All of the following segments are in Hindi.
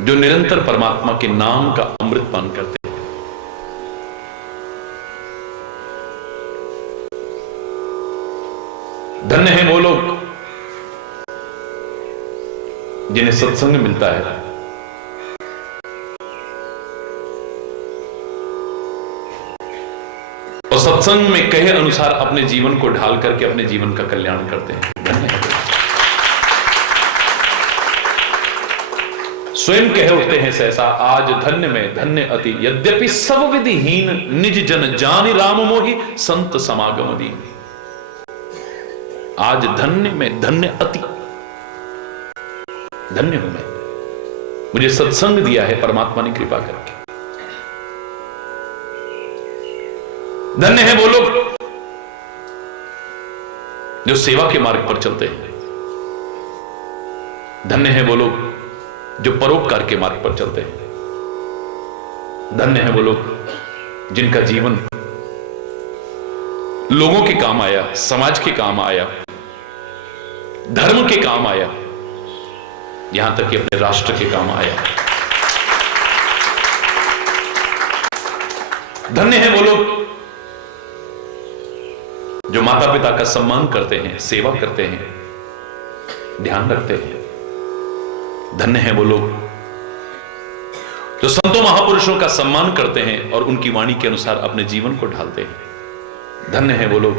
जो निरंतर परमात्मा के नाम का अमृत पान करते हैं। धन्य है वो लोग जिन्हें सत्संग मिलता है, और सत्संग में कहे अनुसार अपने जीवन को ढाल करके अपने जीवन का कल्याण करते हैं। धन्य है। स्वयं कह उठते हैं सहसा, आज धन्य में धन्य अति, यद्यपि सब विधिहीन, निज जन जानि राम मोहि, संत समागम दीन। आज धन्य में धन्य अति, धन्य हूं मैं, मुझे सत्संग दिया है परमात्मा ने कृपा करके। धन्य है वो लोग जो सेवा के मार्ग पर चलते हैं। धन्य है वो लोग जो परोपकार के मार्ग पर चलते हैं। धन्य है वो लोग जिनका जीवन लोगों के काम आया, समाज के काम आया, धर्म के काम आया, यहां तक कि अपने राष्ट्र के काम आया। धन्य है वो लोग जो माता पिता का सम्मान करते हैं, सेवा करते हैं, ध्यान रखते हैं। धन्य है वो लोग जो संतों महापुरुषों का सम्मान करते हैं और उनकी वाणी के अनुसार अपने जीवन को ढालते हैं। धन्य है वो लोग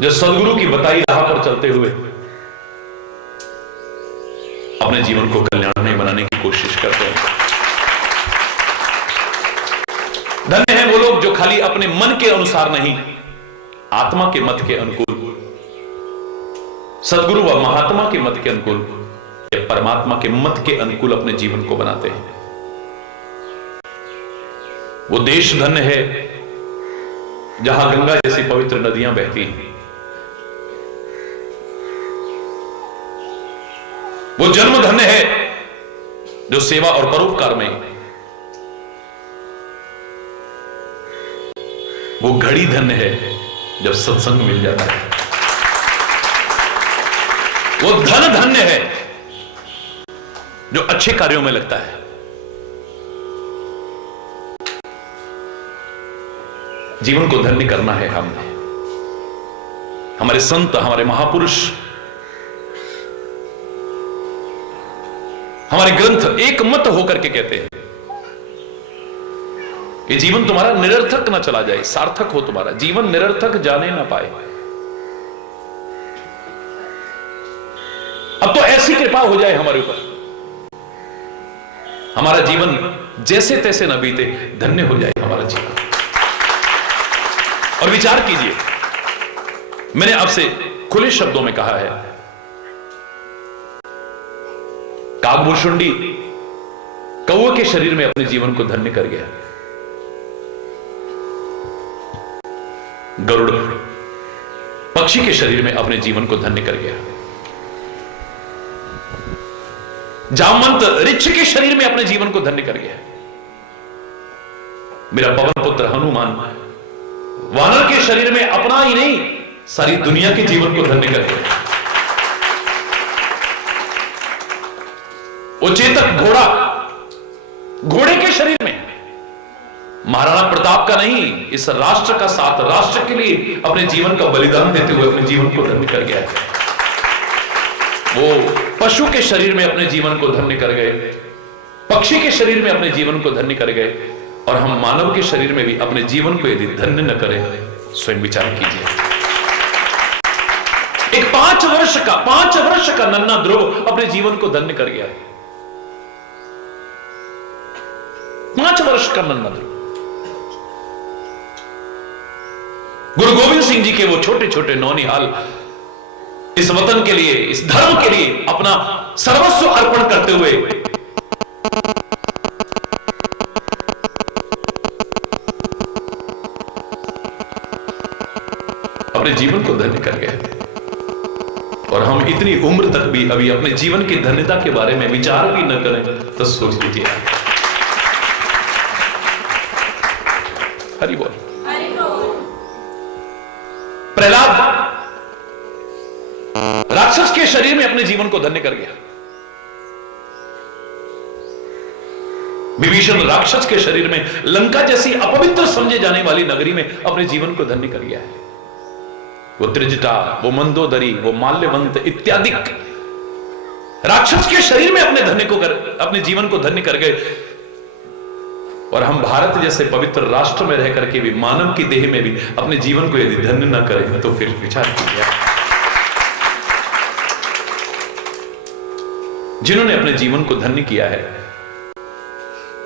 जो सदगुरु की बताई राह पर चलते हुए अपने जीवन को कल्याणमय बनाने की कोशिश करते हैं। धन्य है वो लोग जो खाली अपने मन के अनुसार नहीं, आत्मा के मत के अनुकूल, सदगुरु व महात्मा के मत के अनुकूल या परमात्मा के मत के अनुकूल अपने जीवन को बनाते हैं। वो देश धन्य है जहां गंगा जैसी पवित्र नदियां बहती हैं। वो जन्म धन्य है जो सेवा और परोपकार में, वो घड़ी धन्य है जब सत्संग मिल जाता है। वो धन धन्य है जो अच्छे कार्यों में लगता है। जीवन को धन्य करना है हमने। हमारे संत, हमारे महापुरुष, हमारे ग्रंथ एक मत होकर के कहते हैं ये जीवन तुम्हारा निरर्थक ना चला जाए, सार्थक हो तुम्हारा जीवन, निरर्थक जाने ना पाए। अब तो ऐसी कृपा हो जाए हमारे ऊपर, हमारा जीवन जैसे तैसे न बीते, धन्य हो जाए हमारा जीवन। और विचार कीजिए, मैंने आपसे खुले शब्दों में कहा है, कागभूषुंडी कौवे के शरीर में अपने जीवन को धन्य कर गया। गरुड़ पक्षी के शरीर में अपने जीवन को धन्य कर गया। जामवंत ऋक्ष के शरीर में अपने जीवन को धन्य कर गया। मेरा पवन पुत्र हनुमान वानर के शरीर में अपना ही नहीं, सारी दुनिया के जीवन को धन्य कर गया। वो चेतक घोड़ा, घोड़े के शरीर में महाराणा प्रताप का नहीं, इस राष्ट्र का साथ, राष्ट्र के लिए अपने जीवन का बलिदान देते हुए अपने जीवन को धन्य कर गया है। वो पशु के शरीर में अपने जीवन को धन्य कर गए, पक्षी के शरीर में अपने जीवन को धन्य कर गए, और हम मानव के शरीर में भी अपने जीवन को यदि धन्य न करें, स्वयं विचार कीजिए। एक 5 वर्ष का नन्हा ध्रुव अपने जीवन को धन्य कर गया। 5 वर्ष का नन्हा ध्रुव। गुरु गोविंद सिंह जी के वो छोटे छोटे नौनिहाल इस वतन के लिए, इस धर्म के लिए अपना सर्वस्व अर्पण करते हुए अपने जीवन को धन्य कर गए। और हम इतनी उम्र तक भी अभी अपने जीवन की धन्यता के बारे में विचार भी न करें, तो सोच लीजिए। हरि बोल। प्रहलाद राक्षस के शरीर में अपने जीवन को धन्य कर गया। विभीषण राक्षस के शरीर में लंका जैसी अपवित्र समझे जाने वाली नगरी में अपने जीवन को धन्य कर लिया है। वो त्रिजटा, वो मंदोदरी, वो माल्यवंत इत्यादि राक्षस के शरीर में अपने जीवन को धन्य कर गए। और हम भारत जैसे पवित्र राष्ट्र में रह करके भी, मानव की देह में भी अपने जीवन को यदि धन्य न करें तो फिर विचार कीजिए। जिन्होंने अपने जीवन को धन्य किया है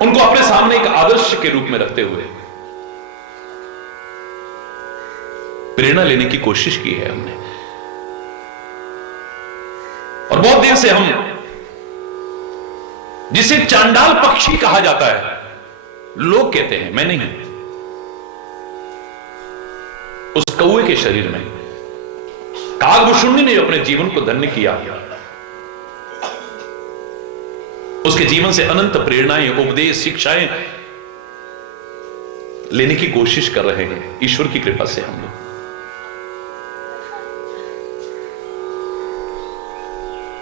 उनको अपने सामने एक आदर्श के रूप में रखते हुए प्रेरणा लेने की कोशिश की है हमने। और बहुत दिन से हम, जिसे चांडाल पक्षी कहा जाता है, लोग कहते हैं, मैं नहीं, उस कौवे के शरीर में कागभूषुंडी ने अपने जीवन को धन्य किया, उसके जीवन से अनंत प्रेरणाएं, उपदेश, शिक्षाएं लेने की कोशिश कर रहे हैं ईश्वर की कृपा से हम लोग।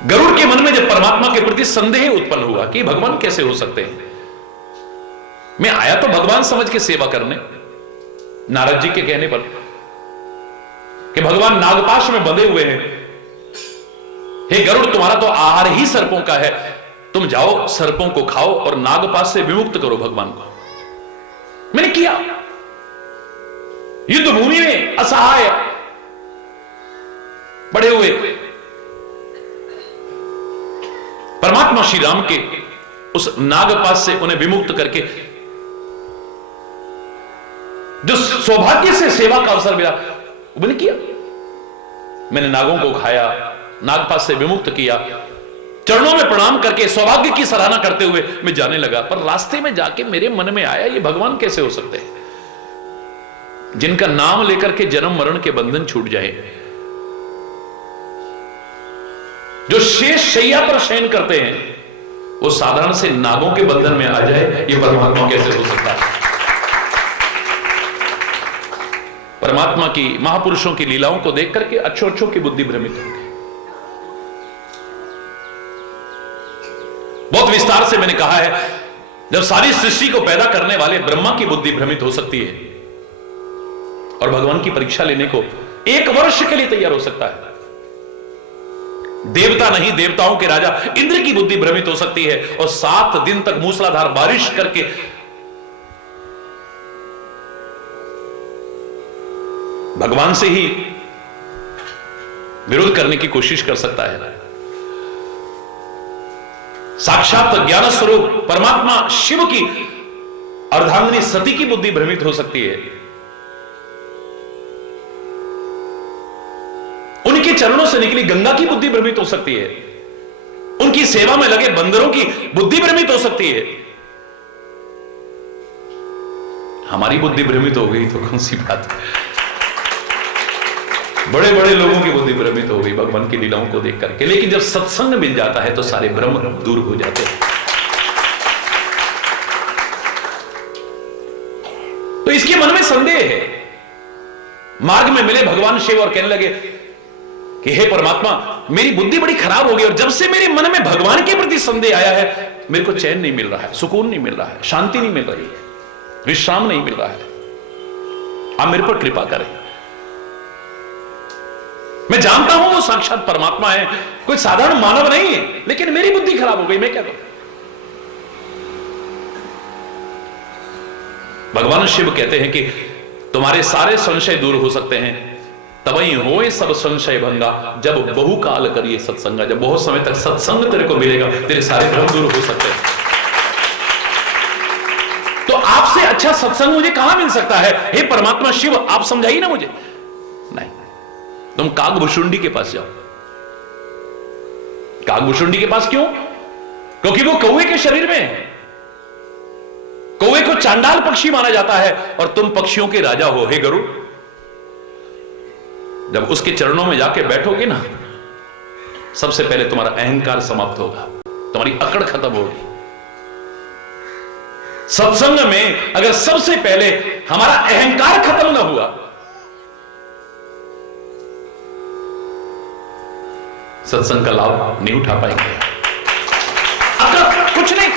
गरुड़ के मन में जब परमात्मा के प्रति संदेह उत्पन्न हुआ कि भगवान कैसे हो सकते हैं, मैं आया तो भगवान समझ के सेवा करने, नारद जी के कहने पर कि भगवान नागपाश में बंधे हुए हैं, हे गरुड़ तुम्हारा तो आहार ही सर्पों का है, तुम जाओ सर्पों को खाओ और नागपाश से विमुक्त करो भगवान को। मैंने किया, युद्ध भूमि में असहाय पड़े हुए परमात्मा श्री राम के उस नागपाश से उन्हें विमुक्त करके जो सौभाग्य से सेवा का अवसर मिला वो मैंने किया। मैंने नागों को खाया, नागपाश से विमुक्त किया, चरणों में प्रणाम करके सौभाग्य की सराहना करते हुए मैं जाने लगा। पर रास्ते में जाके मेरे मन में आया, ये भगवान कैसे हो सकते हैं जिनका नाम लेकर के जन्म मरण के बंधन छूट जाए, जो शेष शैया पर शयन करते हैं वो साधारण से नागों के बंधन में आ जाए, ये परमात्मा कैसे हो सकता है। परमात्मा की, महापुरुषों की लीलाओं को देख करके अच्छों की बुद्धि भ्रमित होगी। बहुत विस्तार से मैंने कहा है, जब सारी सृष्टि को पैदा करने वाले ब्रह्मा की बुद्धि भ्रमित हो सकती है और भगवान की परीक्षा लेने को 1 वर्ष के लिए तैयार हो सकता है, देवता नहीं देवताओं के राजा इंद्र की बुद्धि भ्रमित हो सकती है और 7 दिन तक मूसलाधार बारिश करके भगवान से ही विरोध करने की कोशिश कर सकता है। साक्षात ज्ञान स्वरूप परमात्मा शिव की अर्धांगिनी सती की बुद्धि भ्रमित हो सकती है। उनके चरणों से निकली गंगा की बुद्धि भ्रमित हो सकती है। उनकी सेवा में लगे बंदरों की बुद्धि भ्रमित हो सकती है। हमारी बुद्धि भ्रमित हो गई तो कौन सी बात है। बड़े बड़े लोगों की बुद्धि भ्रमित हो गई भगवान की लीलाओं को देख करके, लेकिन जब सत्संग मिल जाता है तो सारे भ्रम दूर हो जाते हैं। तो इसके मन में संदेह है। मार्ग में मिले भगवान शिव और कहने लगे कि हे परमात्मा, मेरी बुद्धि बड़ी खराब हो गई और जब से मेरे मन में भगवान के प्रति संदेह आया है मेरे को चैन नहीं मिल रहा है, सुकून नहीं मिल रहा है, शांति नहीं मिल रही है, विश्राम नहीं मिल रहा है। आप मेरे पर कृपा करें। मैं जानता हूं वो साक्षात परमात्मा है, कोई साधारण मानव नहीं है, लेकिन मेरी बुद्धि खराब हो गई, मैं क्या करूं। भगवान शिव कहते हैं कि तुम्हारे सारे संशय दूर हो सकते हैं, तबई होए सब संशय भंगा, जब बहुकाल करिए सत्संगा। जब बहुत समय तक सत्संग तेरे को मिलेगा तेरे सारे भ्रम दूर हो सकते हैं। तो आपसे अच्छा सत्संग मुझे कहां मिल सकता है। हे परमात्मा शिव, आप समझाइए ना मुझे। नहीं, तुम कागभूषुंडी के पास जाओ। कागभूषुंडी के पास क्यों? क्योंकि वो कौवे के शरीर में है। कौवे को चांडाल पक्षी माना जाता है और तुम पक्षियों के राजा हो। हे गरुड़, जब उसके चरणों में जाके बैठोगे ना, सबसे पहले तुम्हारा अहंकार समाप्त होगा, तुम्हारी अकड़ खत्म होगी। सत्संग में अगर सबसे पहले हमारा अहंकार खत्म ना हुआ, सत्संग का लाभ नहीं उठा पाएंगे। अकड़ कुछ नहीं,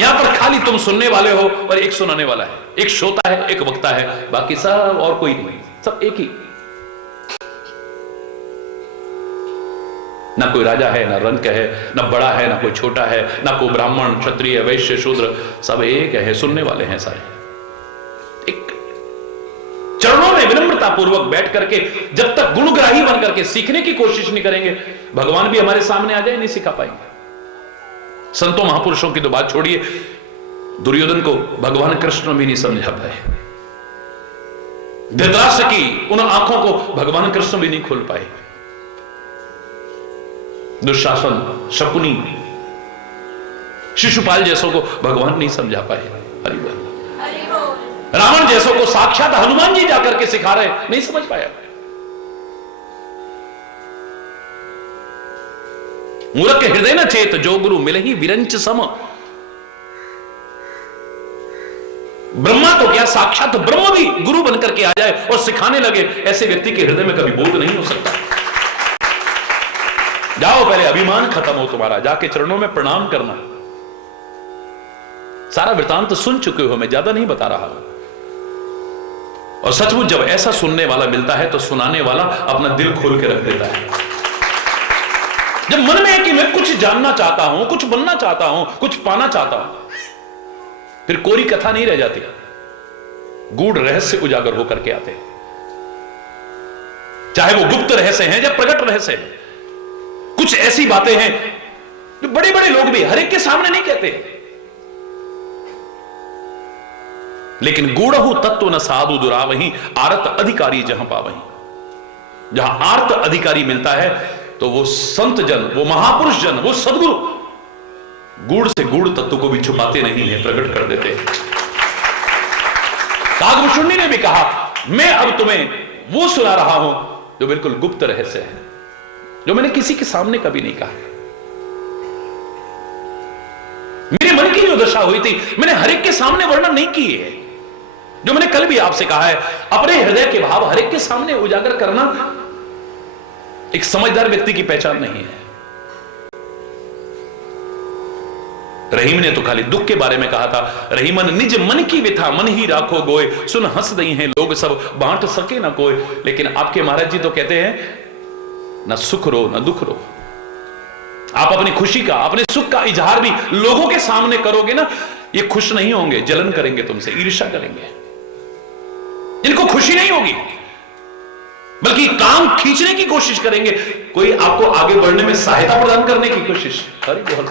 यहां पर खाली तुम सुनने वाले हो और एक सुनाने वाला है, एक श्रोता है, एक वक्ता है, बाकी सब और कोई नहीं, सब एक ही। ना कोई राजा है, ना रंक है, ना बड़ा है, ना कोई छोटा है, ना कोई ब्राह्मण क्षत्रिय वैश्य शूद्र, सब एक है, सुनने वाले हैं सारे। एक चरणों में विनम्रता पूर्वक बैठ करके जब तक गुणग्राही बन करके सीखने की कोशिश नहीं करेंगे, भगवान भी हमारे सामने आ जाए नहीं सिखा पाएंगे। संतों महापुरुषों की तो बात छोड़िए, दुर्योधन को भगवान कृष्ण भी नहीं समझा पाए, धृतराष्ट्र की उन आंखों को भगवान कृष्ण भी नहीं खोल पाए, दुशासन, शकुनी, शिशुपाल जैसों को भगवान नहीं समझा पाए। हरि बोल। रावण जैसों को साक्षात हनुमान जी जाकर के सिखा रहे, नहीं समझ पाया। मूर्ख हृदय न चेत जो गुरु मिले ही विरंच सम। ब्रह्मा तो क्या, साक्षात ब्रह्म भी गुरु बनकर के आ जाए और सिखाने लगे, ऐसे व्यक्ति के हृदय में कभी बोध नहीं हो सकता। जाओ पहले अभिमान खत्म हो तुम्हारा, जाके चरणों में प्रणाम करना। सारा वृतांत सुन चुके हो, मैं ज्यादा नहीं बता रहा हूं। और सचमुच जब ऐसा सुनने वाला मिलता है तो सुनाने वाला अपना दिल खोल के रख देता है। जब मन में है कि मैं कुछ जानना चाहता हूं, कुछ बनना चाहता हूं, कुछ पाना चाहता हूं, फिर कोरी कथा नहीं रह जाती, गूढ़ रहस्य उजागर होकर के आते हैं, चाहे वो गुप्त रहस्य हैं या प्रकट रहस्य हैं। कुछ ऐसी बातें हैं जो बड़े बड़े लोग भी हर एक के सामने नहीं कहते, लेकिन गूढ़हु तत्व न साधु दुरावही आरत अधिकारी जहां पावही। जहां आर्त अधिकारी मिलता है तो वो संत जन, वो महापुरुष जन, वो सदगुरु गूढ़ से गूढ़ तत्व को भी छुपाते नहीं है, प्रकट कर देते हैं। कागभूषुंडी ने भी कहा, मैं अब तुम्हें वो सुना रहा हूं जो बिल्कुल गुप्त रहस्य है, जो मैंने किसी के सामने कभी नहीं कहा। मेरे मन की जो दशा हुई थी मैंने हर एक के सामने वर्णन नहीं की है। जो मैंने कल भी आपसे कहा है, अपने हृदय के भाव हर एक के सामने उजागर करना एक समझदार व्यक्ति की पहचान नहीं है। रहीम ने तो खाली दुख के बारे में कहा था, रहीमन निज मन की विथा मन ही राखो गोय, सुन हंस दई हैं लोग सब बांट सके ना कोई। लेकिन आपके महाराज जी तो कहते हैं, ना सुख रो ना दुख रो। आप अपनी खुशी का, अपने सुख का इजहार भी लोगों के सामने करोगे ना, ये खुश नहीं होंगे, जलन करेंगे तुमसे, ईर्ष्या करेंगे। इनको खुशी नहीं होगी, बल्कि काम खींचने की कोशिश करेंगे, कोई आपको आगे बढ़ने में सहायता प्रदान करने की कोशिश। अरे बोल,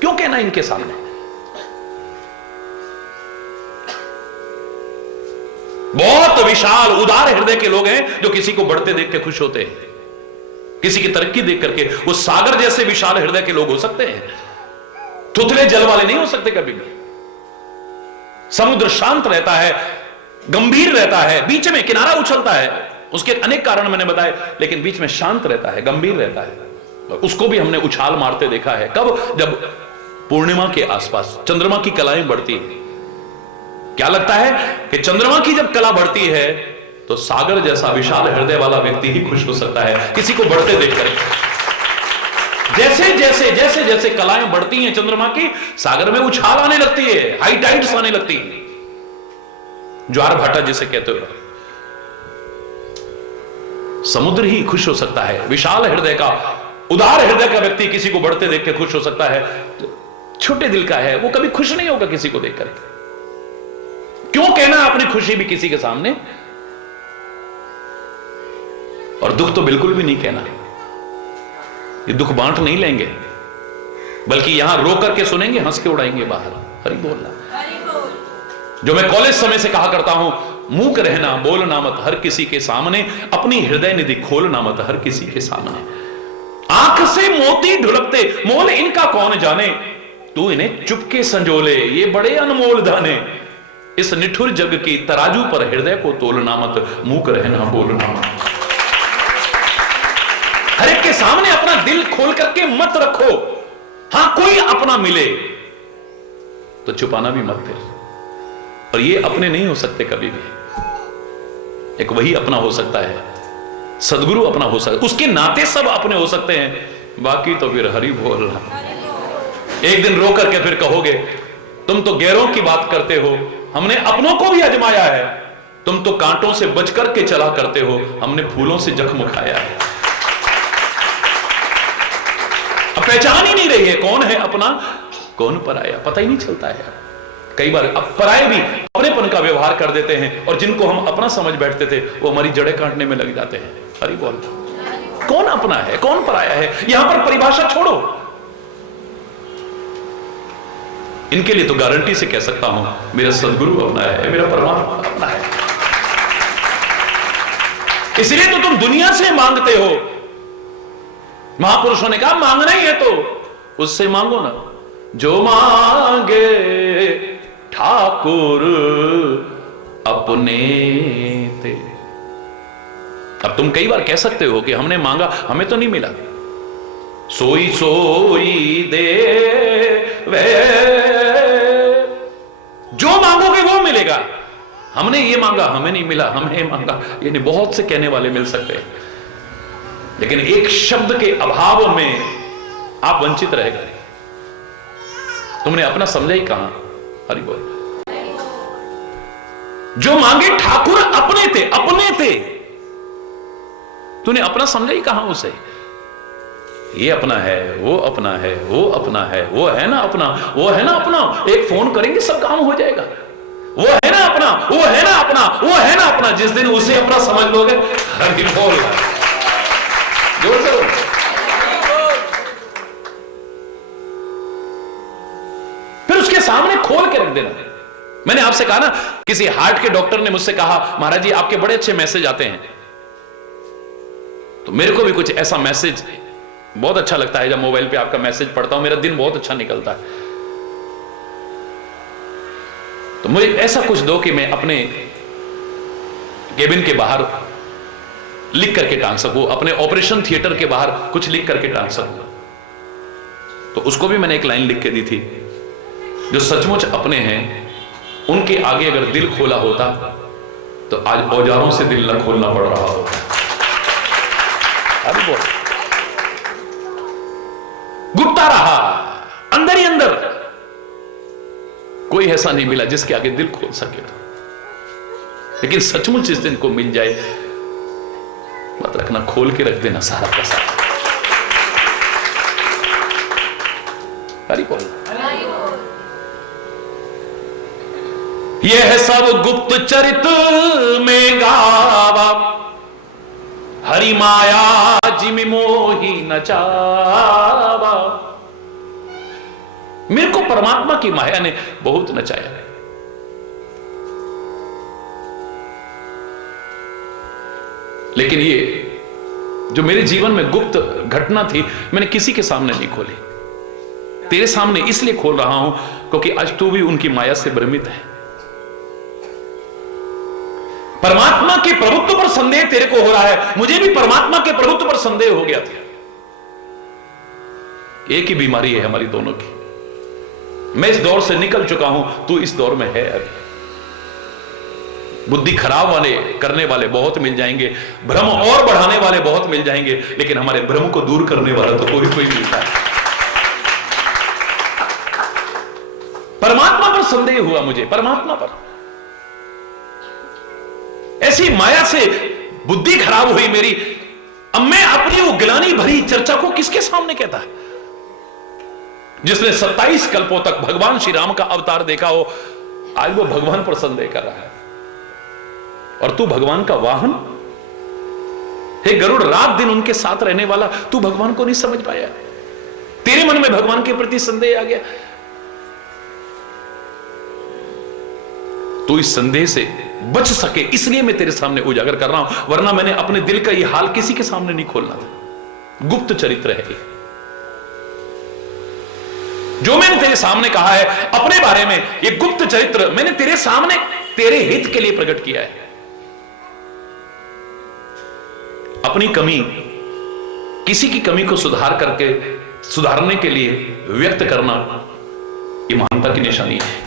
क्यों कहना इनके सामने? बहुत विशाल उदार हृदय के लोग हैं जो किसी को बढ़ते देख के खुश होते हैं, किसी की तरक्की देख करके। वो सागर जैसे विशाल हृदय के लोग हो सकते हैं, थुथले जल वाले नहीं हो सकते कभी भी। समुद्र शांत रहता है, गंभीर रहता है, बीच में किनारा उछलता है, उसके अनेक कारण मैंने बताए, लेकिन बीच में शांत रहता है, गंभीर रहता है। उसको भी हमने उछाल मारते देखा है। कब? जब पूर्णिमा के आसपास चंद्रमा की कलाएं बढ़ती है। क्या लगता है कि चंद्रमा की जब कला बढ़ती है तो सागर जैसा विशाल हृदय वाला व्यक्ति ही खुश हो सकता है किसी को बढ़ते देखकर। जैसे जैसे जैसे जैसे कलाएं बढ़ती हैं चंद्रमा की, सागर में उछाल आने लगती है, हाई टाइड्स आने लगती है, ज्वार भाटा जिसे कहते हो। समुद्र ही खुश हो सकता है, विशाल हृदय का, उदार हृदय का व्यक्ति किसी को बढ़ते देख के खुश हो सकता है। छोटे दिल का है वो कभी खुश नहीं होगा किसी को देखकर। क्यों कहना अपनी खुशी भी किसी के सामने, और दुख तो बिल्कुल भी नहीं कहना। ये दुख बांट नहीं लेंगे, बल्कि यहां रो करके सुनेंगे, हंस के उड़ाएंगे बाहर। हरि बोलना। जो मैं कॉलेज समय से कहा करता हूं, मूक रहना, बोलना मत हर किसी के सामने, अपनी हृदय निधि खोलना मत हर किसी के सामने। आंख से मोती ढुलकते मोल इनका कौन जाने, तू इन्हें चुपके संजोले ये बड़े अनमोल दाने। इस निठुर जग की तराजू पर हृदय को तोलना मत, मूक रहना बोलना मत। हर एक के सामने अपना दिल खोल करके मत रखो। हां, कोई अपना मिले तो छुपाना भी मत फिर। और ये अपने नहीं हो सकते कभी भी। एक वही अपना हो सकता है, सदगुरु अपना हो सकता है, उसके नाते सब अपने हो सकते हैं, बाकी तो फिर हरि बोलना। एक दिन रो करके फिर कहोगे तुम तो गैरों की बात करते हो, हमने अपनों को भी आजमाया है। तुम तो कांटों से बच करके चला करते हो, हमने फूलों से जख्म खाया है। अब पहचान ही नहीं रही है कौन है अपना कौन पराया, पता ही नहीं चलता है। कई बार अब पराये भी अपनेपन का व्यवहार कर देते हैं और जिनको हम अपना समझ बैठते थे वो हमारी जड़ें काटने में लग जाते हैं। हरि बोल। कौन अपना है कौन पराया है, यहां पर परिभाषा छोड़ो। इनके लिए तो गारंटी से कह सकता हूं मेरा सदगुरु अपना है, मेरा परमात्मा अपना है। इसलिए तो तुम दुनिया से मांगते हो। महापुरुषों ने कहा मांगना ही है तो उससे मांगो ना, जो मांगे ठाकुर अपने ते। अब तुम कई बार कह सकते हो कि हमने मांगा हमें तो नहीं मिला, सोई सोई दे वे, जो मांगोगे वो मिलेगा। हमने ये मांगा हमें नहीं मिला, हमने ये मांगा ये नहीं। बहुत से कहने वाले मिल सकते हैं, लेकिन एक शब्द के अभाव में आप वंचित रह गए। तुमने अपना समझा ही कहां। हरि बोल। जो मांगे ठाकुर अपने थे, अपने थे। तूने अपना समझा ही कहां उसे। ये अपना है, वो अपना है, वो अपना है, वो है ना अपना, वो है ना अपना। एक फोन करेंगे सब काम हो जाएगा। वो है ना अपना, वो है ना अपना, वो है ना अपना। जिस दिन उसे अपना समझ लोगे, हरि बोल, जोर से बोल। फिर उसके सामने खोल के रख देना। मैंने आपसे कहा ना, किसी हार्ट के डॉक्टर ने मुझसे कहा महाराज जी आपके बड़े अच्छे मैसेज आते हैं। तो मेरे को भी कुछ ऐसा मैसेज बहुत अच्छा लगता है, जब मोबाइल पे आपका मैसेज पढ़ता हूं मेरा दिन बहुत अच्छा निकलता है। तो मुझे ऐसा कुछ दो कि मैं अपने केबिन के बाहर लिख करके टांग सकूं, अपने ऑपरेशन थिएटर के बाहर कुछ लिख करके टांग सकूं। तो उसको भी मैंने एक लाइन लिख के दी थी, जो सचमुच अपने हैं उनके आगे अगर दिल खोला होता तो आज औजारों से दिल न खोलना पड़ रहा होता। अभी बोल। गुप्ता रहा अंदर ही अंदर, कोई ऐसा नहीं मिला जिसके आगे दिल खोल सके तो। लेकिन सचमुच इस दिन को मिल जाए, मत रखना, खोल के रख देना सारा का सारा। हरि बोल। यह सब गुप्त चरित में गावा, हरि माया जिमि मोहि नचावा। मेरे को परमात्मा की माया ने बहुत नचाया है। लेकिन ये जो मेरे जीवन में गुप्त घटना थी मैंने किसी के सामने नहीं खोली। तेरे सामने इसलिए खोल रहा हूं क्योंकि आज तू भी उनकी माया से भ्रमित है। परमात्मा के प्रभुत्व पर संदेह तेरे को हो रहा है, मुझे भी परमात्मा के प्रभुत्व पर संदेह हो गया था। एक ही बीमारी है हमारी दोनों की। मैं इस दौर से निकल चुका हूं, तू इस दौर में है अभी। बुद्धि खराब वाले करने वाले बहुत मिल जाएंगे, भ्रम और बढ़ाने वाले बहुत मिल जाएंगे, लेकिन हमारे भ्रम को दूर करने वाला तो कोई मिलता है। परमात्मा पर संदेह हुआ मुझे, परमात्मा पर। ऐसी माया से बुद्धि खराब हुई मेरी। अब मैं अपनी वो गिलानी भरी चर्चा को किसके सामने कहता है? जिसने 27 कल्पों तक भगवान श्री राम का अवतार देखा हो, आज वो भगवान पर संदेह कर रहा है। और तू भगवान का वाहन, हे गरुड़, रात दिन उनके साथ रहने वाला, तू भगवान को नहीं समझ पाया। तेरे मन में भगवान के प्रति संदेह आ गया। तो इस संदेह से बच सके इसलिए मैं तेरे सामने उजागर कर रहा हूं, वरना मैंने अपने दिल का यह हाल किसी के सामने नहीं खोलना था। गुप्त चरित्र है ये। जो मैंने तेरे सामने कहा है अपने बारे में, ये गुप्त चरित्र मैंने तेरे सामने तेरे हित के लिए प्रकट किया है। अपनी कमी, किसी की कमी को सुधारने के लिए व्यक्त करना ये महानता की निशानी है।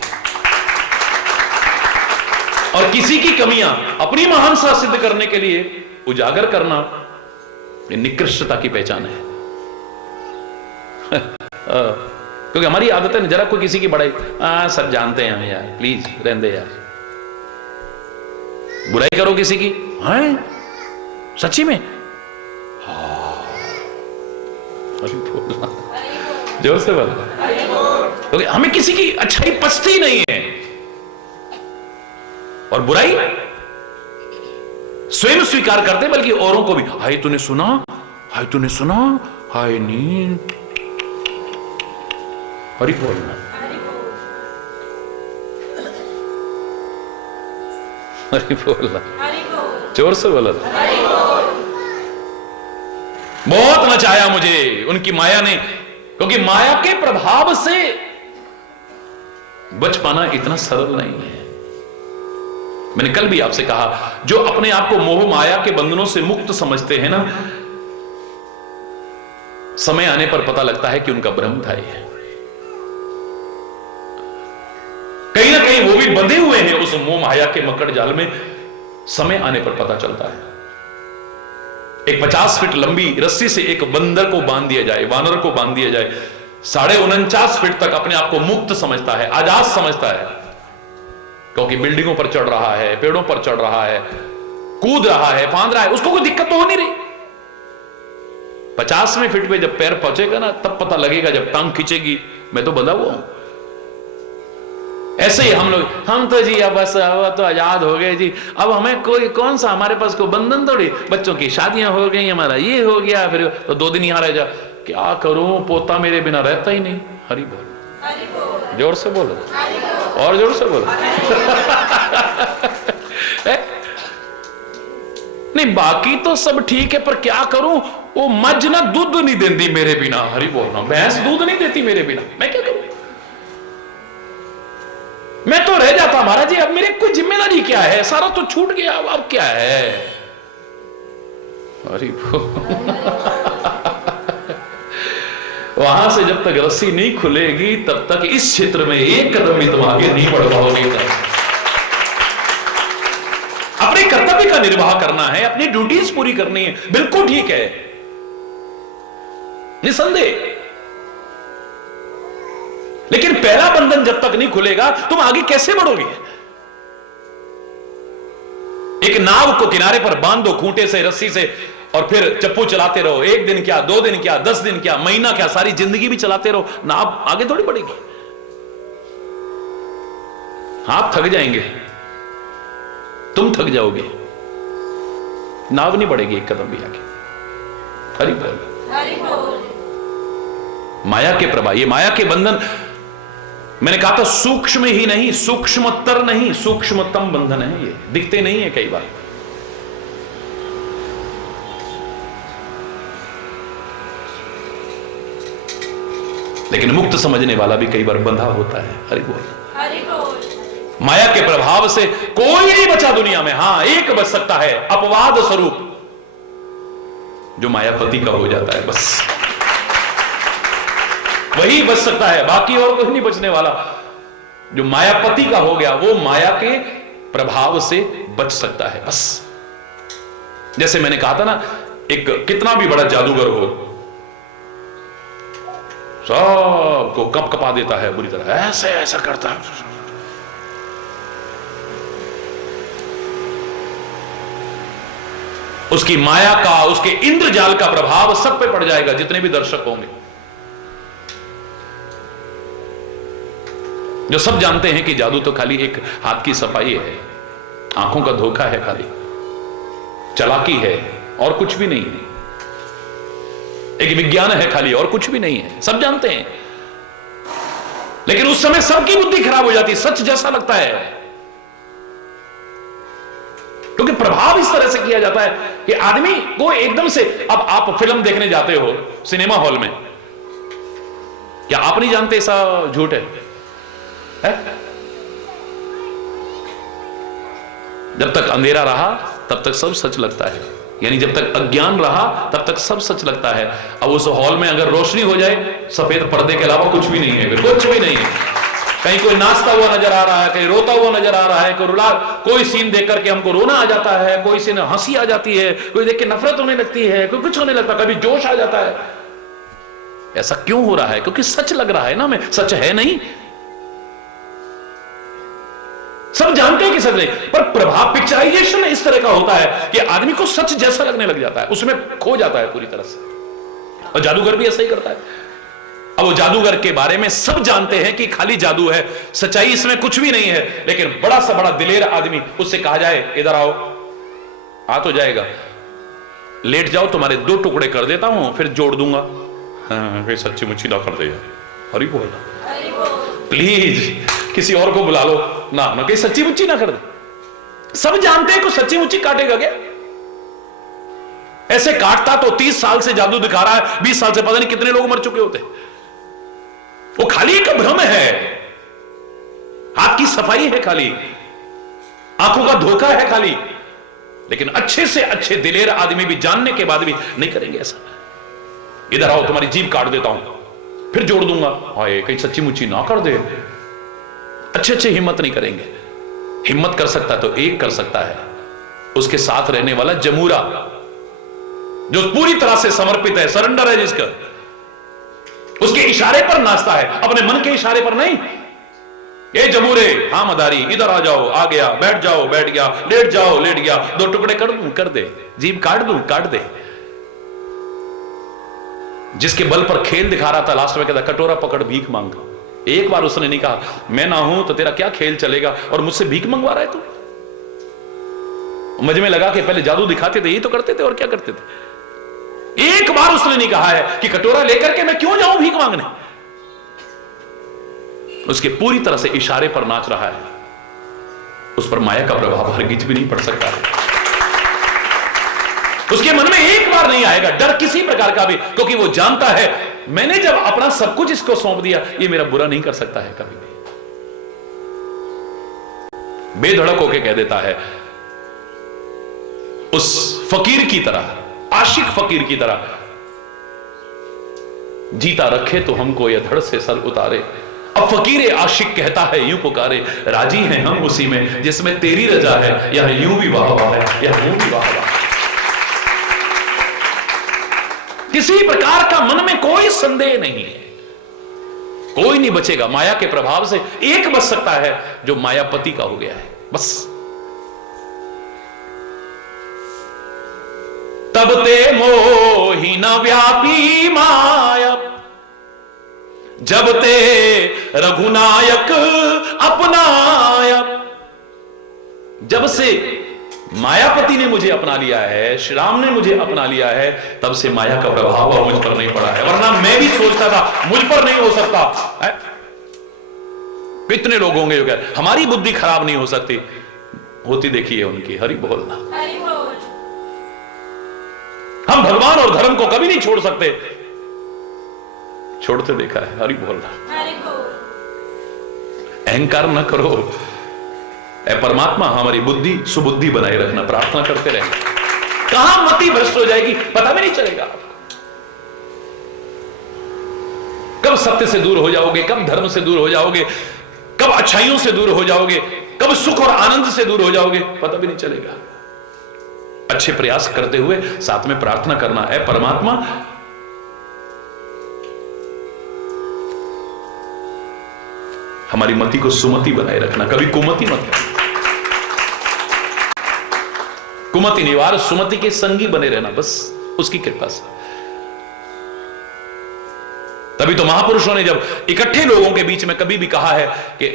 और किसी की कमियां अपनी महानता सिद्ध करने के लिए उजागर करना ये निकृष्टता की पहचान है। क्योंकि हमारी आदत है ना, जरा कोई किसी की बड़ाई, सब जानते हैं हम यार, प्लीज रहने दे यार। बुराई करो किसी की, हैं सच्ची में, बोलना जोर से बोल, क्योंकि हमें किसी की अच्छाई पचती नहीं है, और बुराई स्वयं स्वीकार करते बल्कि औरों को भी, हाय तूने सुना, हाय तूने सुना, हाय नींद, हरि बोलना, हरि बोलना, जोर से बोला। बहुत नचाया मुझे उनकी माया ने, क्योंकि माया के प्रभाव से बच पाना इतना सरल नहीं है। मैंने कल भी आपसे कहा, जो अपने आप को मोह माया के बंधनों से मुक्त समझते हैं ना, समय आने पर पता लगता है कि उनका भ्रम था ये। कहीं ना कहीं वो भी बंधे हुए हैं उस मोह माया के मकड़ जाल में, समय आने पर पता चलता है। एक 50 फीट लंबी रस्सी से एक बंदर को बांध दिया जाए, वानर को बांध दिया जाए, 49.5 फीट तक अपने आप को मुक्त समझता है, आजाद समझता है, क्योंकि बिल्डिंगों पर चढ़ रहा है, पेड़ों पर चढ़ रहा है, कूद रहा है, फांद रहा है, उसको कोई दिक्कत तो हो नहीं रही। 50वें फीट पे जब पैर पहुंचेगा ना, तब पता लगेगा, जब टांग खींचेगी, मैं तो बंधा हुआ हूं। ऐसे ही हम तो जी अब बस अब तो आजाद हो गए जी, अब हमें कोई कौन सा, हमारे पास कोई बंधन थोड़ी, बच्चों की शादियां हो गई, हमारा ये हो गया, फिर तो 2 दिन यहां रह जा, क्या करूं, पोता मेरे बिना रहता ही नहीं। हरि बोल, जोर से बोलो, और जोर से बोलो। नहीं बाकी तो सब ठीक है, पर क्या करूं, वो मज ना दूध नहीं देती मेरे बिना। हरि बोलना, भैंस दूध नहीं देती मेरे बिना, मैं क्या करूं, मैं तो रह जाता महाराज जी, अब मेरे कोई जिम्मेदारी क्या है, सारा तो छूट गया, अब क्या है। हरि वहां से जब तक रस्सी नहीं खुलेगी, तब तक इस क्षेत्र में एक कदम भी तुम आगे नहीं बढ़ पाओगे। अपने कर्तव्य का निर्वाह करना है, अपनी ड्यूटीज पूरी करनी है, बिल्कुल ठीक है, निसंदेह, लेकिन पहला बंधन जब तक नहीं खुलेगा, तुम आगे कैसे बढ़ोगे। एक नाव को किनारे पर बांध दो खूंटे से, रस्सी से, और फिर चप्पू चलाते रहो, 1 दिन क्या, 2 दिन क्या, 10 दिन क्या, महीना क्या, सारी जिंदगी भी चलाते रहो, नाव आगे थोड़ी बढ़ेगी। हाथ थक जाएंगे, तुम थक जाओगे, नाव नहीं बढ़ेगी एक कदम भी आगे। हरि बोल, हरि बोल। माया के प्रभाव, ये माया के बंधन, मैंने कहा था सूक्ष्म ही नहीं, सूक्ष्मतर नहीं, सूक्ष्मतम बंधन है ये, दिखते नहीं है कई बार। लेकिन मुक्त समझने वाला भी कई बार बंधा होता है। हरि बोल, हरि बोल। माया के प्रभाव से कोई नहीं बचा दुनिया में, हां एक बच सकता है, अपवाद स्वरूप, जो मायापति का हो जाता है, बस वही बच सकता है, बाकी और कोई नहीं बचने वाला। जो मायापति का हो गया, वो माया के प्रभाव से बच सकता है, बस। जैसे मैंने कहा था ना, एक कितना भी बड़ा जादूगर हो, सबको कपकपा देता है बुरी तरह, ऐसे ऐसा करता है, उसकी माया का, उसके इंद्रजाल का प्रभाव सब पे पड़ जाएगा, जितने भी दर्शक होंगे, जो सब जानते हैं कि जादू तो खाली एक हाथ की सफाई है, आंखों का धोखा है, खाली चालाकी है, और कुछ भी नहीं है, एक विज्ञान है खाली, और कुछ भी नहीं है, सब जानते हैं। लेकिन उस समय सबकी बुद्धि खराब हो जाती है, सच जैसा लगता है, क्योंकि प्रभाव इस तरह से किया जाता है कि आदमी को एकदम से, अब आप फिल्म देखने जाते हो सिनेमा हॉल में, क्या आप नहीं जानते ऐसा झूठ है? जब तक अंधेरा रहा तब तक सब सच लगता है, यानी जब तक अज्ञान रहा तब तक सब सच लगता है। अब उस हॉल में अगर रोशनी हो जाए, सफेद पर्दे के अलावा कुछ भी नहीं है, कुछ भी नहीं है, कहीं कोई नाचता हुआ नजर आ रहा है, कहीं रोता हुआ नजर आ रहा है, कोई सीन देख करके हमको रोना आ जाता है, कोई सीन हंसी आ जाती है, कोई देख के नफरत होने लगती है, कोई कुछ होने लगता है, कभी जोश आ जाता है। ऐसा क्यों हो रहा है? क्योंकि सच लग रहा है ना, मैं सच है नहीं। सब जानते हैं कि सच नहीं, पर प्रभाव पिक्चराइजेशन इस तरह का होता है कि आदमी को सच जैसा लगने लग जाता है, उसमें खो जाता है पूरी तरह से। और जादूगर भी ऐसा ही करता है। अब वो जादूगर के बारे में सब जानते हैं कि खाली जादू है, सच्चाई इसमें कुछ भी नहीं है, लेकिन बड़ा सा बड़ा दिलेर आदमी, उससे कहा जाए इधर आओ, आ तो जाएगा, लेट जाओ तुम्हारे 2 टुकड़े कर देता हूं, फिर जोड़ दूंगा। हाँ, सच्ची मुच्ची ना कर दे, हरी बोल, प्लीज किसी और को बुला लो ना, कहीं सच्ची मुच्ची ना कर दे। सब जानते हैं कि सच्ची मुच्ची काटेगा क्या? ऐसे काटता तो 30 साल से जादू दिखा रहा है, 20 साल से पता नहीं कितने लोग मर चुके होते। वो खाली एक भ्रम है, हाथ की सफाई है खाली, आंखों का धोखा है खाली। लेकिन अच्छे से अच्छे दिलेर आदमी भी जानने के बाद भी नहीं करेंगे ऐसा। इधर आओ तुम्हारी जीभ काट देता हूं, फिर जोड़ दूंगा। हाय, कहीं सच्ची मुच्ची ना कर दे। अच्छे अच्छे हिम्मत नहीं करेंगे। हिम्मत कर सकता तो एक कर सकता है, उसके साथ रहने वाला जमूरा, जो पूरी तरह से समर्पित है, सरेंडर है जिसका, उसके इशारे पर नाचता है, अपने मन के इशारे पर नहीं। ये जमूरे, हाँ मदारी, इधर आ जाओ, आ गया, बैठ जाओ, बैठ गया, लेट जाओ, लेट गया, 2 टुकड़े कर दूं, कर दे, जीभ काट दूं, काट दे। जिसके बल पर खेल दिखा रहा था, लास्ट में कहता कटोरा पकड़ भीख मांग। एक बार उसने नहीं कहा मैं ना हूं तो तेरा क्या खेल चलेगा, और मुझसे भीख मंगवा रहा है तू। मुझे में लगा कि पहले जादू दिखाते थे, यही तो करते थे, और क्या करते थे। एक बार उसने नहीं कहा है कि कटोरा लेकर के मैं क्यों जाऊं भीख मांगने। उसके पूरी तरह से इशारे पर नाच रहा है, उस पर माया का प्रभाव हरगिज भी नहीं पड़ सकता है। उसके मन में एक बार नहीं आएगा डर किसी प्रकार का भी, क्योंकि वो जानता है मैंने जब अपना सब कुछ इसको सौंप दिया, ये मेरा बुरा नहीं कर सकता है कभी भी। बेधड़क होके कह देता है, उस फकीर की तरह, आशिक फकीर की तरह, जीता रखे तो हमको ये धड़ से सर उतारे। अब फकीर आशिक कहता है यूं पुकारे, राजी हैं हम उसी में जिसमें तेरी रजा है, यह यूं भी वाह वाह है, यह यूं भी वाह वाह। किसी प्रकार का मन में कोई संदेह नहीं है, कोई नहीं बचेगा माया के प्रभाव से। एक बच सकता है जो मायापति का हो गया है, बस। तब ते मोहि न व्यापी माया, जब ते रघुनायक अपनाया। जब से मायापति ने मुझे अपना लिया है, श्री राम ने मुझे अपना लिया है, तब से माया का प्रभाव मुझ पर नहीं पड़ा है। वरना मैं भी सोचता था मुझ पर नहीं हो सकता है? कितने लोग होंगे जो कहते हमारी बुद्धि खराब नहीं हो सकती, होती देखी है उनकी। हरि बोलना, हम भगवान और धर्म को कभी नहीं छोड़ सकते, छोड़ते देखा है। हरि बोलना, अहंकार न करो, ऐ परमात्मा हमारी बुद्धि सुबुद्धि बनाए रखना, प्रार्थना करते रहें। कहां मति भ्रष्ट हो जाएगी पता भी नहीं चलेगा। कब सत्य से दूर हो जाओगे, कब धर्म से दूर हो जाओगे, कब अच्छाइयों से दूर हो जाओगे, कब सुख और आनंद से दूर हो जाओगे, पता भी नहीं चलेगा। अच्छे प्रयास करते हुए साथ में प्रार्थना करना, ऐ परमात्मा हमारी मति को सुमति बनाए रखना, कभी कुमति मत करना। कुमति निवार सुमति के संगी बने रहना, बस उसकी कृपा से। तभी तो महापुरुषों ने जब इकट्ठे लोगों के बीच में कभी भी कहा है कि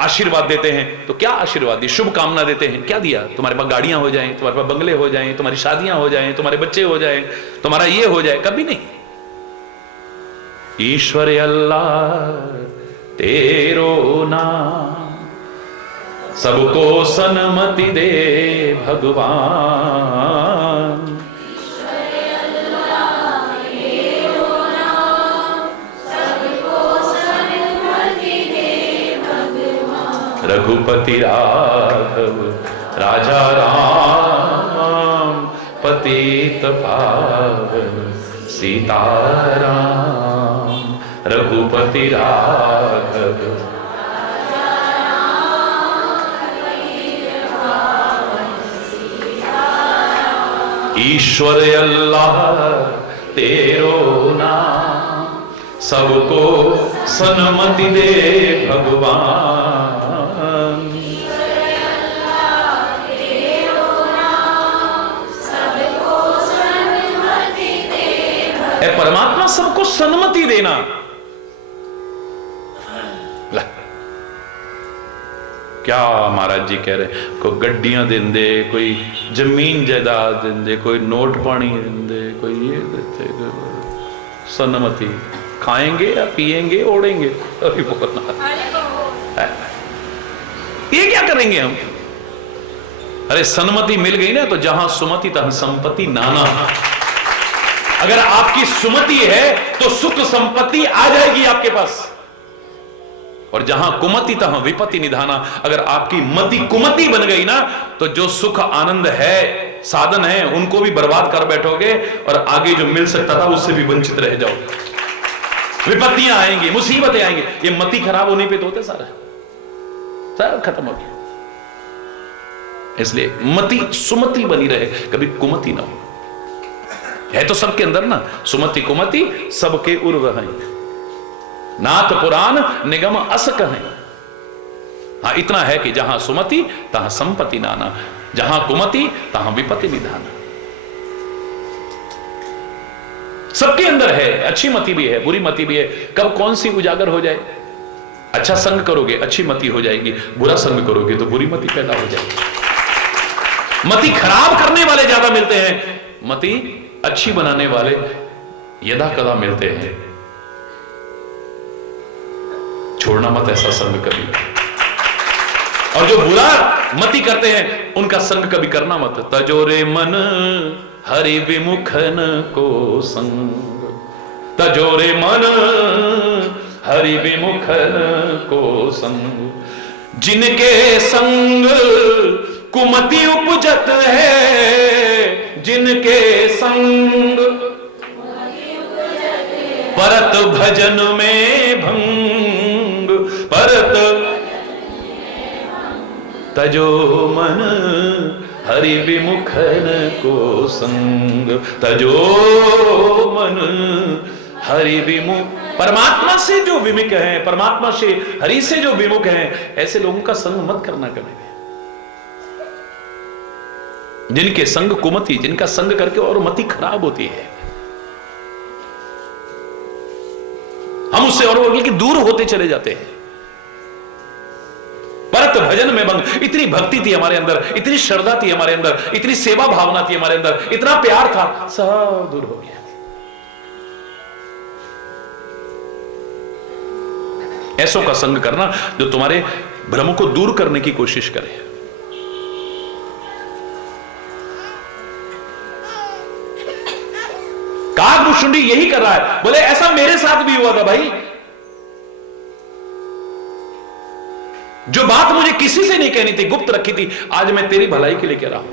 आशीर्वाद देते हैं, तो क्या आशीर्वाद दिया? शुभ कामना देते हैं, क्या दिया? तुम्हारे पास गाड़ियां हो जाएं, तुम्हारे पास बंगले हो जाएं, तुम्हारी शादियां हो जाएं, तुम्हारे बच्चे हो जाएं, तुम्हारा ये हो जाए, कभी नहीं। ईश्वर अल्लाह तेरो नाम, सबको सन्मति दे भगवान। रघुपति राघव राजा राम, पतित पावन सीताराम। रघुपति राघव ईश्वर अल्लाह तेरो नाम, सबको सन्मति दे भगवान। ए परमात्मा सबको सन्मति देना। क्या महाराज जी कह रहे, कोई गड्डियां देंदे, कोई जमीन जायदाद देंदे, कोई नोट पानी देंदे, कोई ये देते, सन्मति। खाएंगे या पिएंगे, ओढ़ेंगे, अभी बोलना ये क्या करेंगे हम? अरे सन्मति मिल गई ना, तो जहां सुमति तहां संपत्ति नाना। अगर आपकी सुमति है तो सुख संपत्ति आ जाएगी आपके पास, और जहां कुमति तहां विपत्ति निधाना। अगर आपकी मति कुमति बन गई ना, तो जो सुख आनंद है, साधन है, उनको भी बर्बाद कर बैठोगे, और आगे जो मिल सकता था उससे भी वंचित रह जाओगे। विपत्तियां आएंगी, मुसीबतें आएंगी। ये मति खराब होने पे तो होते सारा खत्म हो गया। इसलिए मति सुमति बनी रहे, कभी कुमति ना हो। है तो सबके अंदर ना, सुमति कुमति सबके उर्व हैं, नाथ पुराण निगम अस कहें। हाँ, इतना है कि जहां सुमति तहां संपत्ति नाना, जहां कुमति तहां विपत्ति निधाना। सबके अंदर है, अच्छी मति भी है, बुरी मति भी है। कब कौन सी उजागर हो जाए? अच्छा संग करोगे अच्छी मति हो जाएगी, बुरा संग करोगे तो बुरी मति पैदा हो जाएगी। मति खराब करने वाले ज्यादा मिलते हैं, मति अच्छी बनाने वाले यदा कदा मिलते हैं। छोड़ना मत ऐसा संग कभी, और जो बुरा मति करते हैं उनका संग कभी करना मत। तजोरे मन हरि विमुखन को संग, तजोरे मन हरि विमुखन को संग। जिनके संग कुमति उपजत है, जिनके संग परत भजन में भंग, परत तजो मन हरि विमुखन को संग, तजो मन हरि विमुख। परमात्मा से जो विमुख है, परमात्मा से हरि से जो विमुख है, ऐसे लोगों का संग मत करना कभी। जिनके संग कुमति, जिनका संग करके और मति खराब होती है, हम उससे और बल्कि दूर होते चले जाते हैं। परत भजन में भंग। इतनी भक्ति थी हमारे अंदर, इतनी श्रद्धा थी हमारे अंदर, इतनी सेवा भावना थी हमारे अंदर, इतना प्यार था, सब दूर हो गया। ऐसों का संग करना जो तुम्हारे भ्रम को दूर करने की कोशिश करे। काकभुशुंडी यही कर रहा है। बोले ऐसा मेरे साथ भी हुआ था भाई। जो बात मुझे किसी से नहीं कहनी थी, गुप्त रखी थी, आज मैं तेरी भलाई के लिए कह रहा हूं।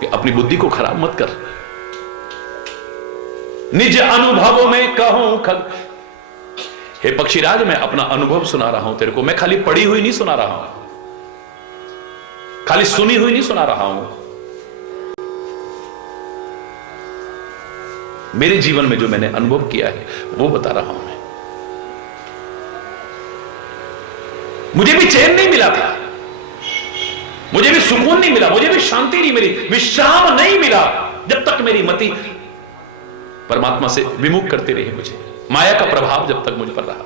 कि अपनी बुद्धि को खराब मत कर। निज अनुभव में कहूं खग। हे पक्षीराज, मैं अपना अनुभव सुना रहा हूं तेरे को। मैं खाली पढ़ी हुई नहीं सुना रहा हूं, खाली सुनी हुई नहीं सुना रहा हूं। मेरे जीवन में जो मैंने अनुभव किया है वो बता रहा हूं मैं। मुझे भी चैन नहीं मिला था, मुझे भी सुकून नहीं मिला, मुझे भी शांति नहीं मिली, विश्राम नहीं मिला, जब तक मेरी मति परमात्मा से विमुख करती रही। मुझे माया का प्रभाव जब तक मुझ पर रहा।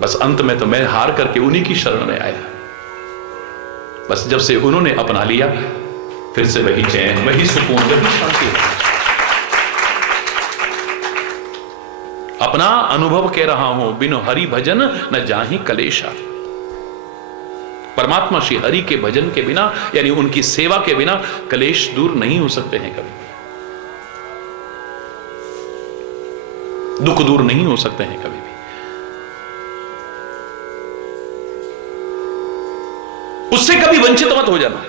बस अंत में तो मैं हार करके उन्हीं की शरण में आया। बस जब से उन्होंने अपना लिया, फिर से वही चैन, वही सुकून, वही शांति। अपना अनुभव कह रहा हूं, बिनु हरि भजन न जाहि कलेशा। परमात्मा श्री हरि के भजन के बिना, यानी उनकी सेवा के बिना, कलेश दूर नहीं हो सकते हैं। कभी दुख दूर नहीं हो सकते हैं कभी भी। उससे कभी वंचित मत हो जाना।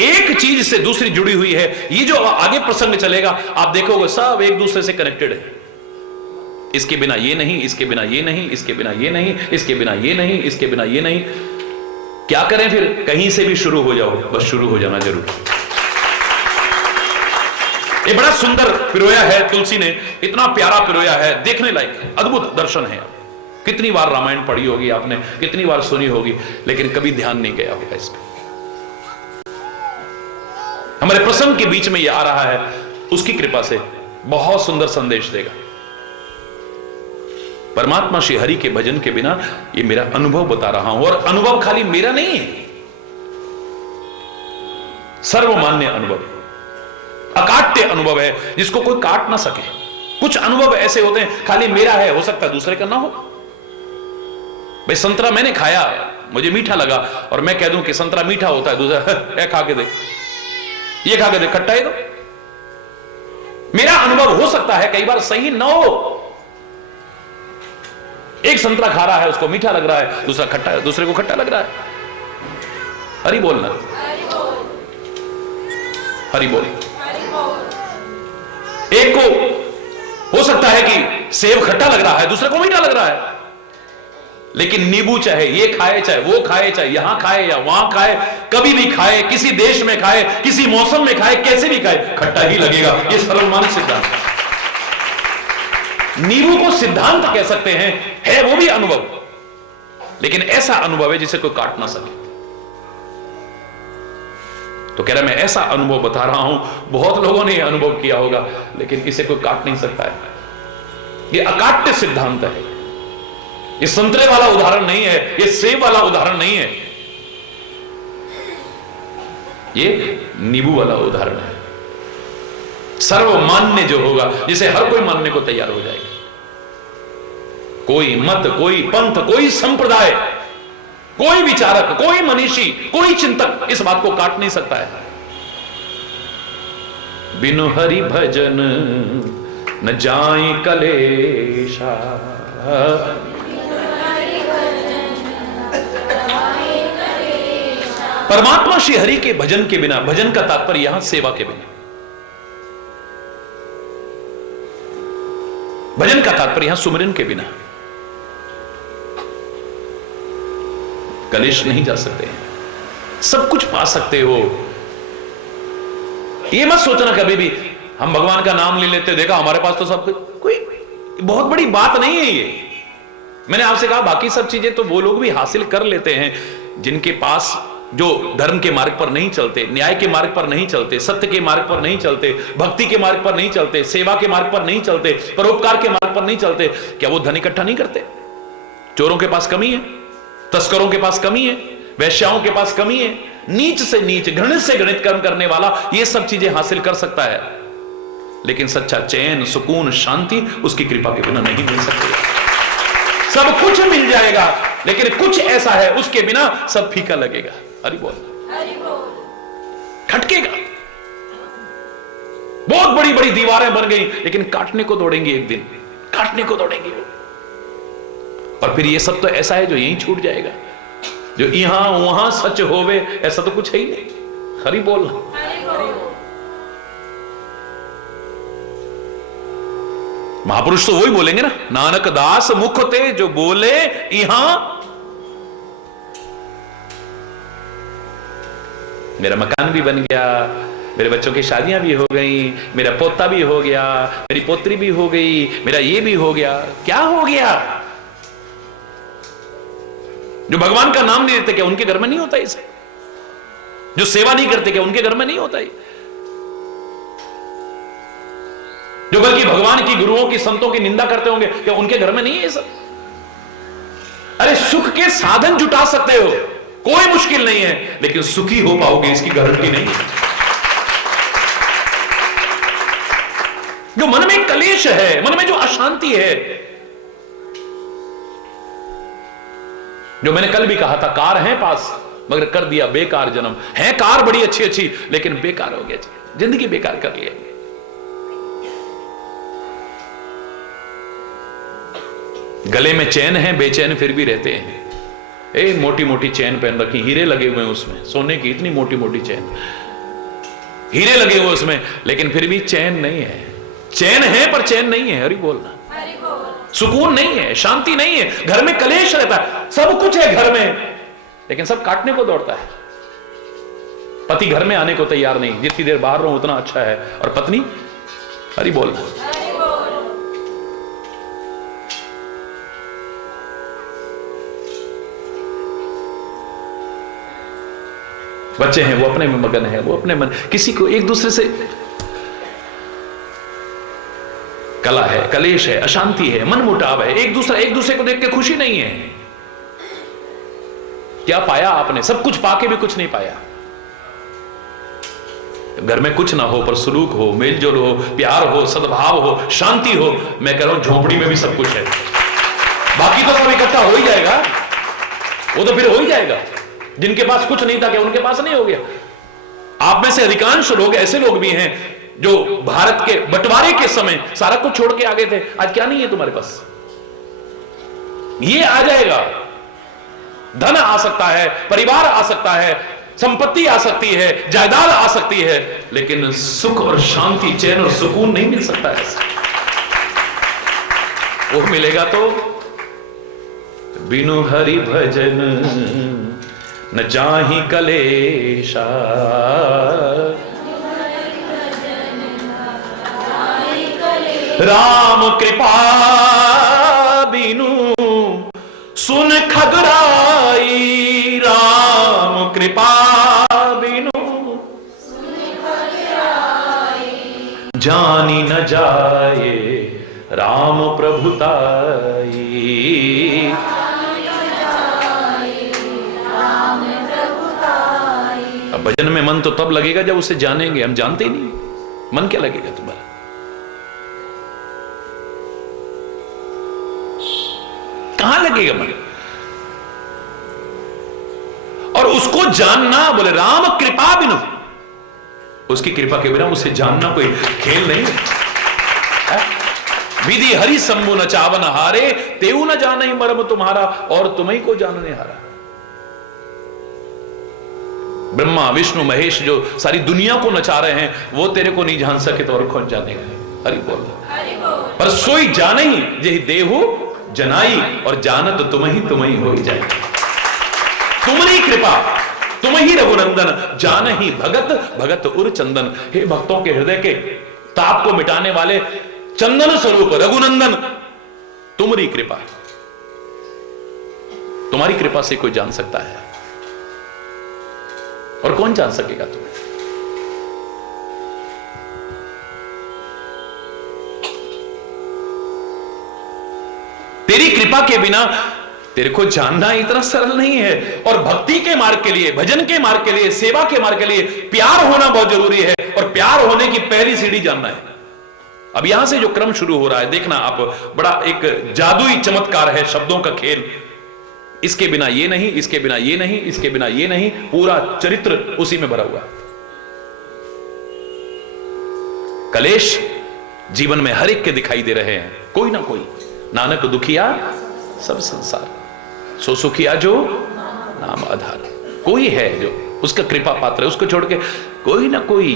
एक चीज से दूसरी जुड़ी हुई है। ये जो आगे प्रसंग चलेगा आप देखोगे सब एक दूसरे से कनेक्टेड है। इसके बिना ये नहीं, इसके बिना ये नहीं, इसके बिना ये नहीं, इसके बिना ये नहीं, इसके बिना ये नहीं। क्या करें फिर? कहीं से भी शुरू हो जाओ, बस शुरू हो जाना जरूर। ये बड़ा सुंदर पिरोया है तुलसी ने, इतना प्यारा पिरोया है, देखने लायक अद्भुत दर्शन है। कितनी बार रामायण पढ़ी होगी आपने, कितनी बार सुनी होगी, लेकिन कभी ध्यान नहीं गया होगा इस पे। हमारे प्रसंग के बीच में ये आ रहा है, उसकी कृपा से बहुत सुंदर संदेश देगा। परमात्मा श्री हरि के भजन के बिना ये मेरा अनुभव बता रहा हूं, और अनुभव खाली मेरा नहीं है, सर्वमान्य अनुभव, अकाट्य अनुभव है, जिसको कोई काट ना सके। कुछ अनुभव ऐसे होते हैं खाली मेरा है, हो सकता है दूसरे का ना हो। भाई संतरा मैंने खाया, मुझे मीठा लगा, और मैं कह दूं कि संतरा मीठा होता है, दूसरा खा के देख, ये खा के देख, खट्टा है। तो मेरा अनुभव हो सकता है कई बार सही ना हो। एक संतरा खा रहा है, उसको मीठा लग रहा है, दूसरा खट्टा है, दूसरे को खट्टा लग रहा है। हरि बोलना, हरि बोल। एक को हो सकता है कि सेब खट्टा लग रहा है, दूसरे को मीठा लग रहा है, लेकिन नींबू चाहे ये खाए, चाहे वो खाए, चाहे यहां खाए या वहां खाए, कभी भी खाए, किसी देश में खाए, किसी मौसम में खाए, कैसे भी खाए, खट्टा ही लगेगा। ये सर्वमान्य सिद्धांत है। नींबू को सिद्धांत कह सकते हैं, है वो भी अनुभव, लेकिन ऐसा अनुभव है जिसे कोई काट ना सके। तो कह रहा मैं ऐसा अनुभव बता रहा हूं, बहुत लोगों ने यह अनुभव किया होगा, लेकिन इसे कोई काट नहीं सकता है। यह अकाट्य सिद्धांत है। ये संतरे वाला उदाहरण नहीं है, ये सेब वाला उदाहरण नहीं है, ये नींबू वाला उदाहरण है। सर्वमान्य जो होगा, जिसे हर कोई मानने को तैयार हो जाएगा। कोई मत, कोई पंथ, कोई संप्रदाय, कोई विचारक, कोई मनीषी, कोई चिंतक इस बात को काट नहीं सकता है। बिनु हरि भजन न जाए कलेशा, परमात्मा श्री हरि के भजन के बिना, भजन का तात्पर्य यहां सेवा के बिना, भजन का तात्पर्य यहां सुमिरन के बिना कलेश नहीं जा सकते। सब कुछ पा सकते हो। ये मत सोचना कभी भी हम भगवान का नाम ले लेते, देखा हमारे पास तो सब, कोई बहुत बड़ी बात नहीं है ये। मैंने आपसे कहा बाकी सब चीजें तो वो लोग भी हासिल कर लेते हैं जिनके पास, जो धर्म के मार्ग पर नहीं चलते, न्याय के मार्ग पर नहीं चलते, सत्य के मार्ग पर नहीं चलते, भक्ति के मार्ग पर नहीं चलते, सेवा के मार्ग पर नहीं चलते, परोपकार के मार्ग पर नहीं चलते। क्या वो धन इकट्ठा नहीं करते? चोरों के पास कमी है, तस्करों के पास कमी है, वैश्याओं के पास कमी है। नीच से नीच, घृणित से घृणित कर्म करने वाला ये सब चीजें हासिल कर सकता है, लेकिन सच्चा चैन, सुकून, शांति उसकी कृपा के बिना नहीं मिल सकती। सब कुछ मिल जाएगा, लेकिन कुछ ऐसा है उसके बिना सब फीका लगेगा। हरि बोल, खटकेगा। बहुत बड़ी बड़ी दीवारें बन गई, लेकिन काटने को दौड़ेंगी, एक दिन काटने को दौड़ेंगी वो। और फिर ये सब तो ऐसा है जो यहीं छूट जाएगा, जो यहां वहां सच होवे, ऐसा तो कुछ है ही नहीं। हरि बोल। महापुरुष तो वही बोलेंगे ना, नानक दास मुख ते जो बोले यहां। मेरा मकान भी बन गया, मेरे बच्चों की शादियां भी हो गई, मेरा पोता भी हो गया, मेरी पोत्री भी हो गई, मेरा ये भी हो गया। क्या हो गया? जो भगवान का नाम नहीं लेते, क्या उनके घर में नहीं होता इसे? जो सेवा नहीं करते, क्या उनके घर में नहीं होता ये? जो बल्कि भगवान की, गुरुओं की, संतों की निंदा करते होंगे, क्या उनके घर में नहीं है ये सब? अरे सुख के साधन जुटा सकते हो, कोई मुश्किल नहीं है, लेकिन सुखी हो पाओगे इसकी गारंटी नहीं है। जो मन में कलेश है, मन में जो अशांति है, जो मैंने कल भी कहा था, कार है पास मगर कर दिया बेकार जन्म। है कार बड़ी अच्छी अच्छी, लेकिन बेकार हो गया, जिंदगी बेकार कर लिया। गले में चैन है, बेचैन फिर भी रहते हैं। मोटी मोटी चैन पहन रखी, हीरे लगे हुए हैं उसमें, सोने की इतनी मोटी मोटी चैन, हीरे लगे हुए उसमें, लेकिन फिर भी चैन नहीं है। चैन है पर चैन नहीं है। हरि बोलना। सुकून नहीं है, शांति नहीं है, घर में कलेश रहता है। सब कुछ है घर में, लेकिन सब काटने को दौड़ता है। पति घर में आने को तैयार नहीं, जितनी देर बाहर रहो उतना अच्छा है, और पत्नी हरि बोल। बच्चे हैं वो अपने में मगन है, वो अपने मन, किसी को एक दूसरे से कला है, कलेश है, अशांति है, मन मुटाव है, एक दूसरे को देख के खुशी नहीं है। क्या पाया आपने? सब कुछ पाके भी कुछ नहीं पाया। घर में कुछ ना हो पर सुलूक हो, मेलजोल हो, प्यार हो, सद्भाव हो, शांति हो, मैं कह रहा हूं झोपड़ी में भी सब कुछ है। बाकी तो सब इकट्ठा हो ही जाएगा, वो तो फिर हो ही जाएगा। जिनके पास कुछ नहीं था क्या उनके पास नहीं हो गया? आप में से अधिकांश लोग ऐसे लोग भी हैं जो भारत के बंटवारे के समय सारा कुछ छोड़ के आ गए थे। आज क्या नहीं है तुम्हारे पास? ये आ जाएगा। धन आ सकता है, परिवार आ सकता है, संपत्ति आ सकती है, जायदाद आ सकती है, लेकिन सुख और शांति, चैन और सुकून नहीं मिल सकता है। वो मिलेगा तो बिनु हरि भजन न जाहि कलेशा, राम कृपा बिनु सुन खगराई, राम कृपा बिनु जानी न जाए, राम प्रभुताई। अब भजन में मन तो तब लगेगा जब उसे जानेंगे, हम जानते ही नहीं, मन क्या लगेगा तुम्हारा? कहां लगेगा मन? और उसको जानना, बोले राम कृपा बिनु, उसकी कृपा के बिना उसे जानना कोई खेल नहीं है। विधि हरि शंभु न चावन हारे, तेऊ न जाने मर्म तुम्हारा, और तुम्हें को जानने हारा। ब्रह्मा विष्णु महेश जो सारी दुनिया को नचा रहे हैं, वो तेरे को नहीं जान सके तो और कौन जानेगा? हरि बोल। पर सोई जाने ही यही देहु जनाई, और जानत तुम ही हो ही जाए। तुम्हारी कृपा, तुम ही रघुनंदन, जान ही भगत भगत उर चंदन। हे भक्तों के हृदय के ताप को मिटाने वाले चंदन स्वरूप रघुनंदन, तुम्हारी कृपा, तुम्हारी कृपा से कोई जान सकता है, और कौन जान सकेगा तुम्हें? तेरी कृपा के बिना तेरे को जानना इतना सरल नहीं है। और भक्ति के मार्ग के लिए, भजन के मार्ग के लिए, सेवा के मार्ग के लिए प्यार होना बहुत जरूरी है, और प्यार होने की पहली सीढ़ी जानना है। अब यहां से जो क्रम शुरू हो रहा है, देखना आप, बड़ा एक जादुई चमत्कार है शब्दों का खेल। इसके बिना ये नहीं, इसके बिना ये नहीं, इसके बिना ये नहीं, पूरा चरित्र उसी में भरा हुआ है। कलेश जीवन में हर एक के दिखाई दे रहे हैं, कोई ना कोई। नानक दुखिया सब संसार, सो सुखिया जो नाम आधार। कोई है जो उसका कृपा पात्र है, उसको छोड़ के कोई ना कोई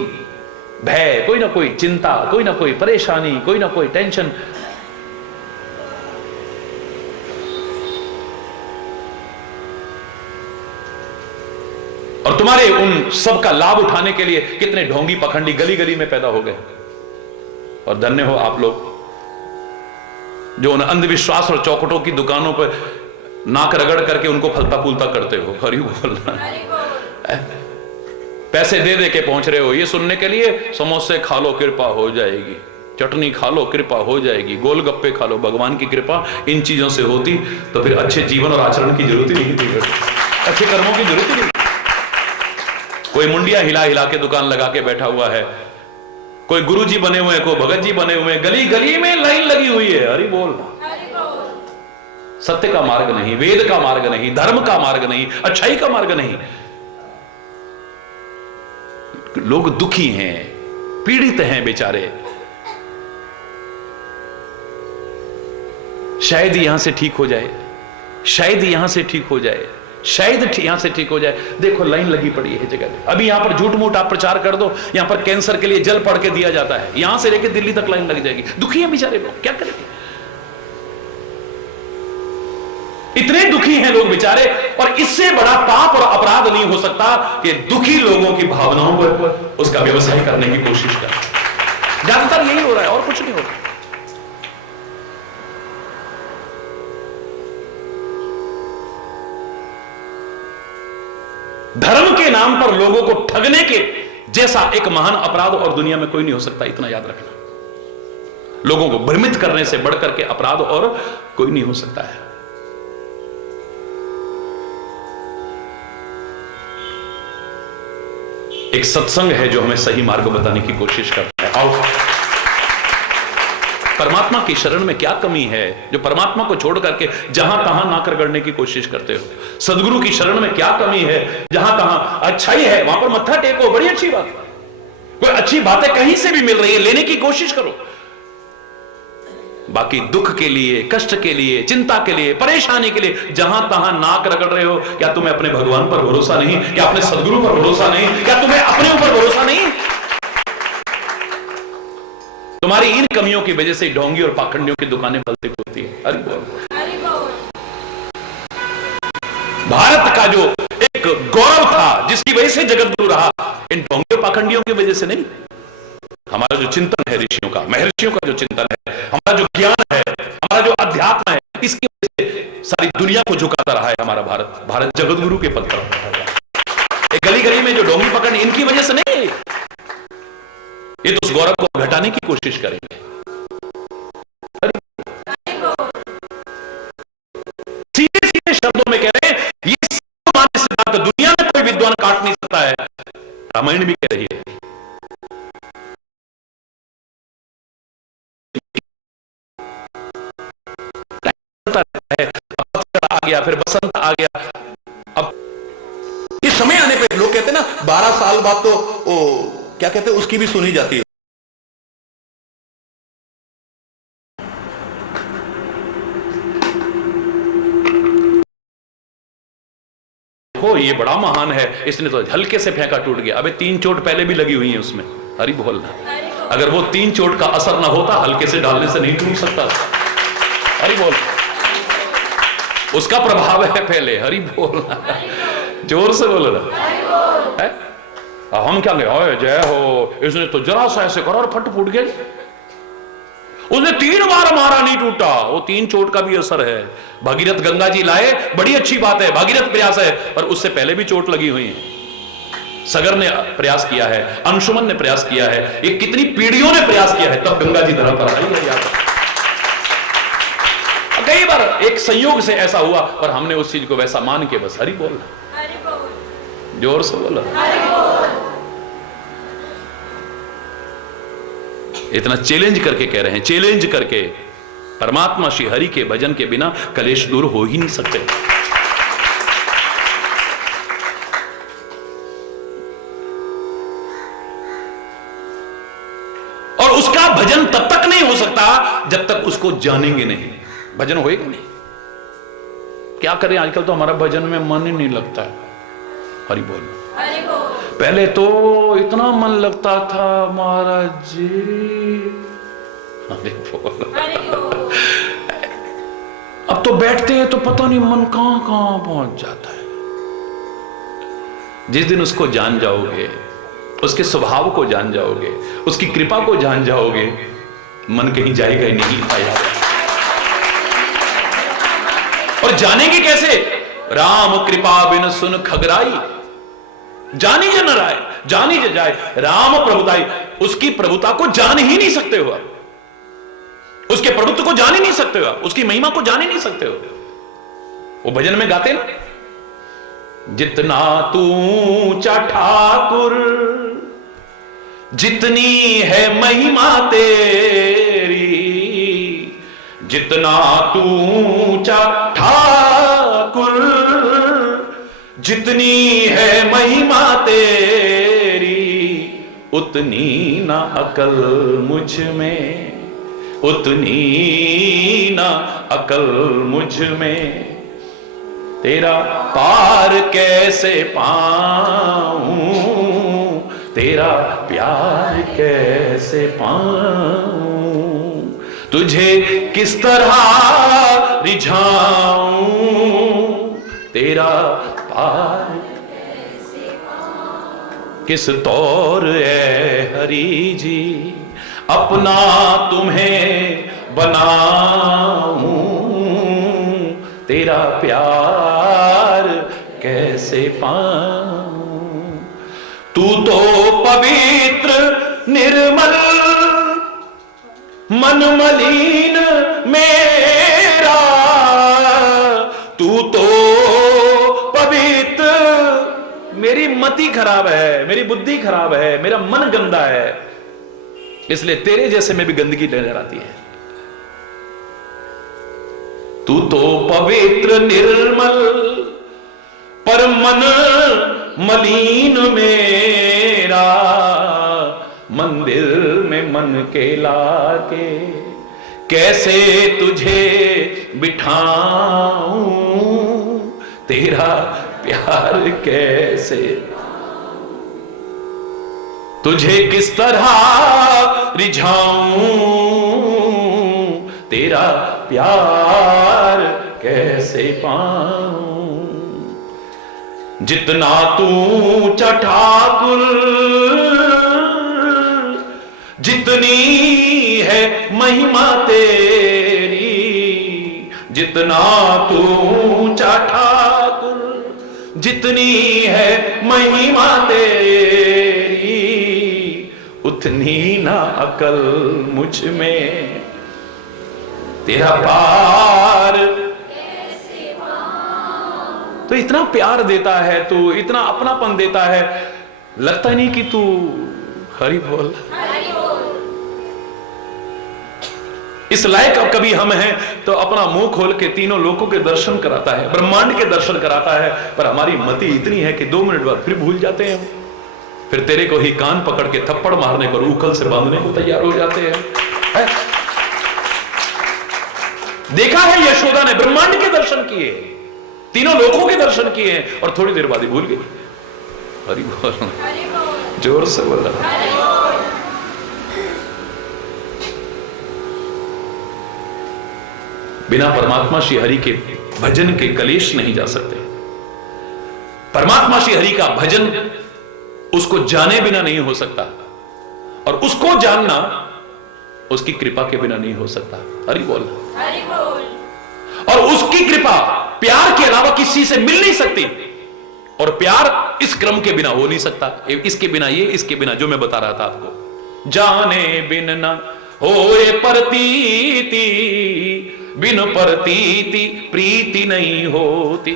भय, कोई ना कोई चिंता, कोई ना कोई परेशानी, कोई ना कोई टेंशन। और तुम्हारे उन सब का लाभ उठाने के लिए कितने ढोंगी पखंडी गली गली में पैदा हो गए। और धन्य हो आप लोग जो उन अंधविश्वास और चौखटों की दुकानों पर नाक रगड़ करके उनको फलता फूलता करते हो। हरि बोलना, पैसे दे दे के पहुंच रहे हो ये सुनने के लिए, समोसे खा लो कृपा हो जाएगी, चटनी खा लो कृपा हो जाएगी, गोलगप्पे खा लो, भगवान की कृपा इन चीजों से होती तो फिर अच्छे जीवन और आचरण की जरूरत ही नहीं थी, अच्छे कर्मों की जरूरत ही नहीं। कोई मुंडिया हिला हिला के दुकान लगा के बैठा हुआ है, कोई गुरुजी बने हुए हैं, कोई भगत जी बने हुए हैं, गली गली में लाइन लगी हुई है। हरि बोल। सत्य का मार्ग नहीं, वेद का मार्ग नहीं, धर्म का मार्ग नहीं, अच्छाई का मार्ग नहीं। लोग दुखी हैं, पीड़ित हैं बेचारे। शायद यहां से ठीक हो जाए, शायद यहां से ठीक हो जाए, शायद यहां से ठीक हो जाए। देखो लाइन लगी पड़ी है जगह पे। अभी यहां पर झूठ मूठ आप प्रचार कर दो, यहां पर कैंसर के लिए जल पड़ के दिया जाता है, यहां से लेकर दिल्ली तक लाइन लग जाएगी। दुखी है बेचारे लोग, क्या करेंगे? इतने दुखी हैं लोग बेचारे, और इससे बड़ा पाप और अपराध नहीं हो सकता कि दुखी लोगों की भावनाओं पर उसका व्यवसाय करने की कोशिश कर। ज्यादातर यही हो रहा है और कुछ नहीं हो रहा। धर्म के नाम पर लोगों को ठगने के जैसा एक महान अपराध और दुनिया में कोई नहीं हो सकता, इतना याद रखना। लोगों को भ्रमित करने से बढ़कर के अपराध और कोई नहीं हो सकता है। एक सत्संग है जो हमें सही मार्ग बताने की कोशिश करता है। आओ, परमात्मा की शरण में क्या कमी है जो परमात्मा को छोड़ करके जहां तहां नाक रगड़ने की कोशिश करते हो। सदगुरु की शरण में क्या कमी है, जहां तहां अच्छाई है वहां पर मत्था टेको, बड़ी अच्छी बात है। कोई अच्छी बातें कहीं से भी मिल रही है, लेने की कोशिश करो। बाकी दुख के लिए, कष्ट के लिए, चिंता के लिए, परेशानी के लिए जहां तहां नाक रगड़ रहे हो, क्या तुम्हें अपने भगवान पर भरोसा नहीं? क्या अपने सदगुरु पर भरोसा नहीं? क्या तुम्हें अपने ऊपर भरोसा नहीं? तुम्हारी इन कमियों की वजह से ढोंगी और पाखंडियों की दुकानें बलती होती है। अरे भारत का जो एक गौरव था, जिसकी वजह से जगत गुरु रहा, इन ढोंगी और पाखंडियों की वजह से नहीं। हमारा जो चिंतन है ऋषियों का, महर्षियों का जो चिंतन है, हमारा जो ज्ञान है, हमारा जो अध्यात्म है, इसकी वजह से सारी दुनिया को झुकाता रहा है हमारा भारत। भारत जगत गुरु के पद पर। गली गली में जो ढोंगी पकड़, इनकी वजह से नहीं, ये तो उस गौरव को घटाने की कोशिश करेंगे। सीधे सीधे शब्दों में कह रहे हैं, ये सामान्य सिद्धांत दुनिया में कोई विद्वान काट नहीं सकता है। रामायण भी कह रही है। आ गया, फिर बसंत आ गया। अब इस समय आने पे लोग कहते हैं ना 12 साल बाद तो क्या कहते हैं, उसकी भी सुनी जाती है। देखो ये बड़ा महान है, इसने तो हल्के से फेंका, टूट गया। अबे 3 चोट पहले भी लगी हुई है उसमें। हरि बोलना। अगर वो 3 चोट का असर ना होता, हल्के से डालने से नहीं टूट सकता। हरि बोल। उसका प्रभाव है पहले। हरि बोलना। जोर से बोलो ना। हम क्या कहें, जय हो, इसने तो जरा सा ऐसे करा और फट फूट गए। उसने 3 बार मारा, नहीं टूटा। वो 3 चोट का भी असर है। भागीरथ गंगा जी लाए, बड़ी अच्छी बात है, भागीरथ प्रयास है, पर उससे पहले भी चोट लगी हुई है। सगर ने प्रयास किया है, अंशुमन ने प्रयास किया है, ये कितनी पीढ़ियों ने प्रयास किया है, तब गंगा जी धरा पर आई है। याद कई बार एक संयोग से ऐसा हुआ, पर हमने उस चीज को वैसा मान के बस हरि बोलना। जोर से बोलो। इतना चैलेंज करके कह रहे हैं, चैलेंज करके। परमात्मा श्री हरि के भजन के बिना कलेश दूर हो ही नहीं सकते। और उसका भजन तब तक नहीं हो सकता जब तक उसको जानेंगे नहीं। भजन होएगा नहीं। क्या करें, आजकल तो हमारा भजन में मन ही नहीं लगता है। हरि बोल। पहले तो इतना मन लगता था महाराज जी। हरि बोल। अब तो बैठते हैं तो पता नहीं मन कहां कहां पहुंच जाता है। जिस दिन उसको जान जाओगे, उसके स्वभाव को जान जाओगे, उसकी कृपा को जान जाओगे, मन कहीं जाएगा ही नहीं पाया। और जानेंगे कैसे? राम कृपा बिन सुन खगराई, जानी जन राय, जानी ज जाए। राम प्रभुताई, उसकी प्रभुता को जान ही नहीं सकते हो, उसके प्रभुत्व को जान ही नहीं सकते हो, उसकी महिमा को जान ही नहीं सकते हो। वो भजन में गाते ना, जितना तू ऊंचा ठाकुर, जितनी है महिमा तेरी, जितना तू ऊंचा ठाकुर, जितनी है महिमा तेरी, उतनी ना अकल मुझ में, उतनी ना अकल मुझ में। तेरा पार कैसे पाऊं, तेरा प्यार कैसे पाऊं, तुझे किस तरह रिझाऊं, तेरा पार किस तौर है हरि जी, अपना तुम्हें बनाऊं, तेरा प्यार कैसे पाऊं। तू तो पवित्र निर्मल मन मलिन मेरा, तू तो पवित्र, मेरी मति खराब है, मेरी बुद्धि खराब है, मेरा मन गंदा है, इसलिए तेरे जैसे में भी गंदगी नजर आती है। तू तो पवित्र निर्मल पर मन मलिन मेरा, मंदिर में मन के लाके कैसे तुझे बिठाऊं, तेरा प्यार कैसे, तुझे किस तरह रिझाऊं, तेरा प्यार कैसे पाऊं। जितना तू ऊंचा ठाकुर, जितनी है महिमा तेरी, जितना तू ऊंचा ठाकुर, जितनी है महिमा तेरी, उतनी ना अकल मुझ में, तेरा पार। तो इतना प्यार देता है तू, इतना अपनापन देता है, लगता नहीं कि तू हरि बोल। इस लायक अब कभी हम हैं तो अपना मुंह खोल के तीनों लोकों के दर्शन कराता है, ब्रह्मांड के दर्शन कराता है, पर हमारी मति इतनी है कि 2 मिनट बाद फिर भूल जाते हैं, फिर तेरे को ही कान पकड़ के थप्पड़ मारने को, उखल से बांधने को तैयार हो जाते हैं। देखा है यशोदा ने ब्रह्मांड के दर्शन किए, तीनों लोकों के दर्शन किए, और थोड़ी देर बाद ही भूल गई। हरि बोल, जोर से बोला। बिना परमात्मा श्री हरि के भजन के कलेश नहीं जा सकते। परमात्मा श्री हरि का भजन उसको जाने बिना नहीं हो सकता, और उसको जानना उसकी कृपा के बिना नहीं हो सकता। हरि बोल। और उसकी कृपा प्यार के अलावा किसी से मिल नहीं सकती, और प्यार इस क्रम के बिना हो नहीं सकता, इसके बिना ये, इसके बिना जो मैं बता रहा था आपको। जाने बिन न होए प्रतीति, बिन प्रतीति प्रीति नहीं होती,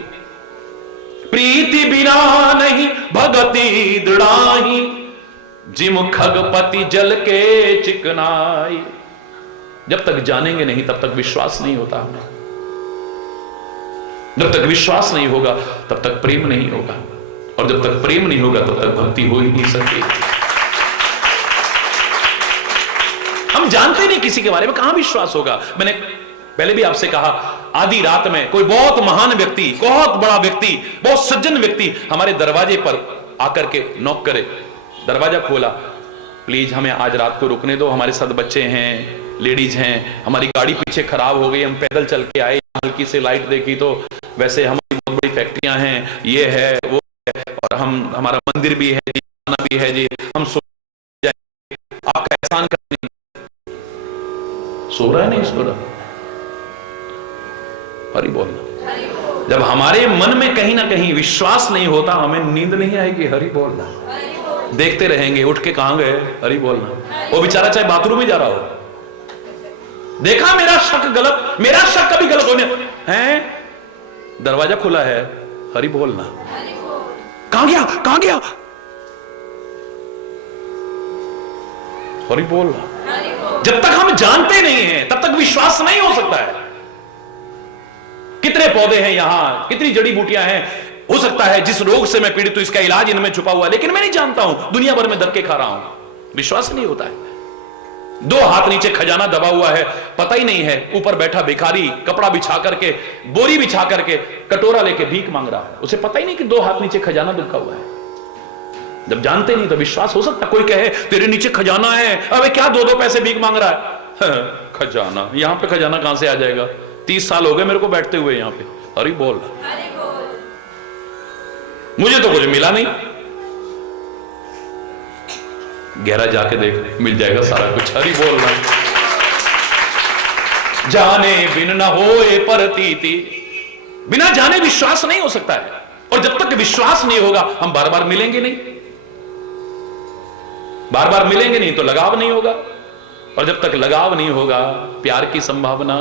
प्रीति बिना नहीं भगति दृढ़ाही, जिम खगपति जल के चिकनाई। जब तक जानेंगे नहीं तब तक विश्वास नहीं होता हमें, जब तक विश्वास नहीं होगा तब तक प्रेम नहीं होगा, और जब तक प्रेम नहीं होगा तब तक भक्ति हो ही नहीं सकती। हम जानते नहीं किसी के बारे में, कहां विश्वास होगा। मैंने पहले भी आपसे कहा, आधी रात में कोई बहुत महान व्यक्ति, बहुत बड़ा व्यक्ति, बहुत सज्जन व्यक्ति हमारे दरवाजे पर आकर के नॉक करे, दरवाजा खोला, प्लीज हमें आज रात को रुकने दो, हमारे साथ बच्चे हैं, लेडीज हैं, हमारी गाड़ी पीछे खराब हो गई, हम पैदल चल के आए, हल्की से लाइट देखी तो वैसे हमारी बहुत बड़ी फैक्ट्रियां हैं, ये है वो है, और हमारा मंदिर भी है जी, खाना भी है जी, हम सो जाएंगे, आपका एहसान करने। सो रहा है नहीं सो रहा। हरि बोल। जब हमारे मन में कहीं ना कहीं विश्वास नहीं होता, हमें नींद नहीं आएगी। हरि बोलना, देखते रहेंगे उठ के कहां गए, हरि बोलना। वो बेचारा चाहे बाथरूम में जा रहा हो, देखा मेरा शक गलत, मेरा शक कभी गलत होने हैं, दरवाजा खुला है, हरि बोलना। कहां गया, कहां गया, हरि बोलना। जब तक हम जानते नहीं हैं तब तक विश्वास नहीं हो सकता है। कितने पौधे हैं यहां, कितनी जड़ी बूटियां हैं, हो सकता है जिस रोग से मैं पीड़ित हूं इसका इलाज इनमें छुपा हुआ है, लेकिन मैं नहीं जानता हूं, दुनिया भर में धक्के खा रहा हूं, विश्वास नहीं होता है। 2 हाथ नीचे खजाना दबा हुआ है, पता ही नहीं है, ऊपर बैठा भिखारी कपड़ा बिछा करके, बोरी बिछा करके, कटोरा लेके भीख मांग रहा है, उसे पता ही नहीं कि 2 हाथ नीचे खजाना दुखा हुआ है। जब जानते नहीं तो विश्वास हो सकता। कोई कहे तेरे नीचे खजाना है, अबे क्या 2-2 पैसे भीख मांग रहा है, खजाना, यहां पे खजाना कहां से आ जाएगा, 30 साल हो गए मेरे को बैठते हुए यहां पे। हरि बोल। मुझे तो कुछ मिला नहीं। गहरा जाके देख, मिल जाएगा सारा कुछ। हरि बोल रहा। जाने बिन न होए प्रतीति, बिना जाने विश्वास नहीं हो सकता है। और जब तक विश्वास नहीं होगा हम बार बार मिलेंगे नहीं, बार बार मिलेंगे नहीं तो लगाव नहीं होगा। और जब तक लगाव नहीं होगा प्यार की संभावना,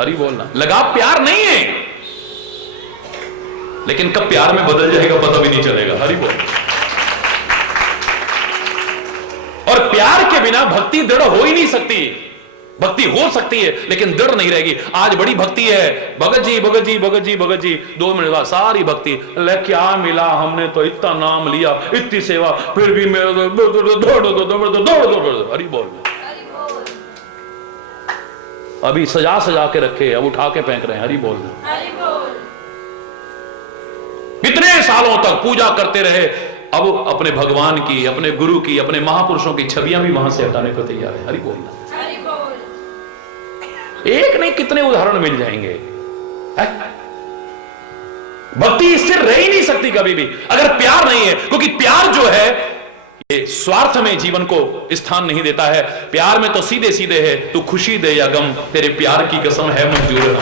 हरि बोलना, लगाव प्यार नहीं है, लेकिन कब प्यार में बदल जाएगा पता भी नहीं चलेगा। हरि बोल। और प्यार के बिना भक्ति दृढ़ हो ही नहीं सकती। भक्ति हो सकती है लेकिन दृढ़ नहीं रहेगी। आज बड़ी भक्ति है, भगत जी भगत जी भगत जी भगत जी, 2 मिनट बाद सारी भक्ति, ले क्या मिला, हमने तो इतना नाम लिया, इतनी सेवा, फिर भी मेरे दौड़। हरि बोल। अभी सजा सजा के रखे, अब उठा के फेंक रहे हैं। हरि बोल। कितने सालों तक पूजा करते रहे, अब अपने भगवान की, अपने गुरु की, अपने महापुरुषों की छवियां भी वहां से हटाने को तैयार है। हरि बोलना। एक नहीं कितने उदाहरण मिल जाएंगे। भक्ति स्थिर रह ही नहीं सकती कभी भी अगर प्यार नहीं है, क्योंकि प्यार जो है ये स्वार्थ में जीवन को स्थान नहीं देता है। प्यार में तो सीधे सीधे है, तू खुशी दे या गम, तेरे प्यार की कसम है मंजूर ना।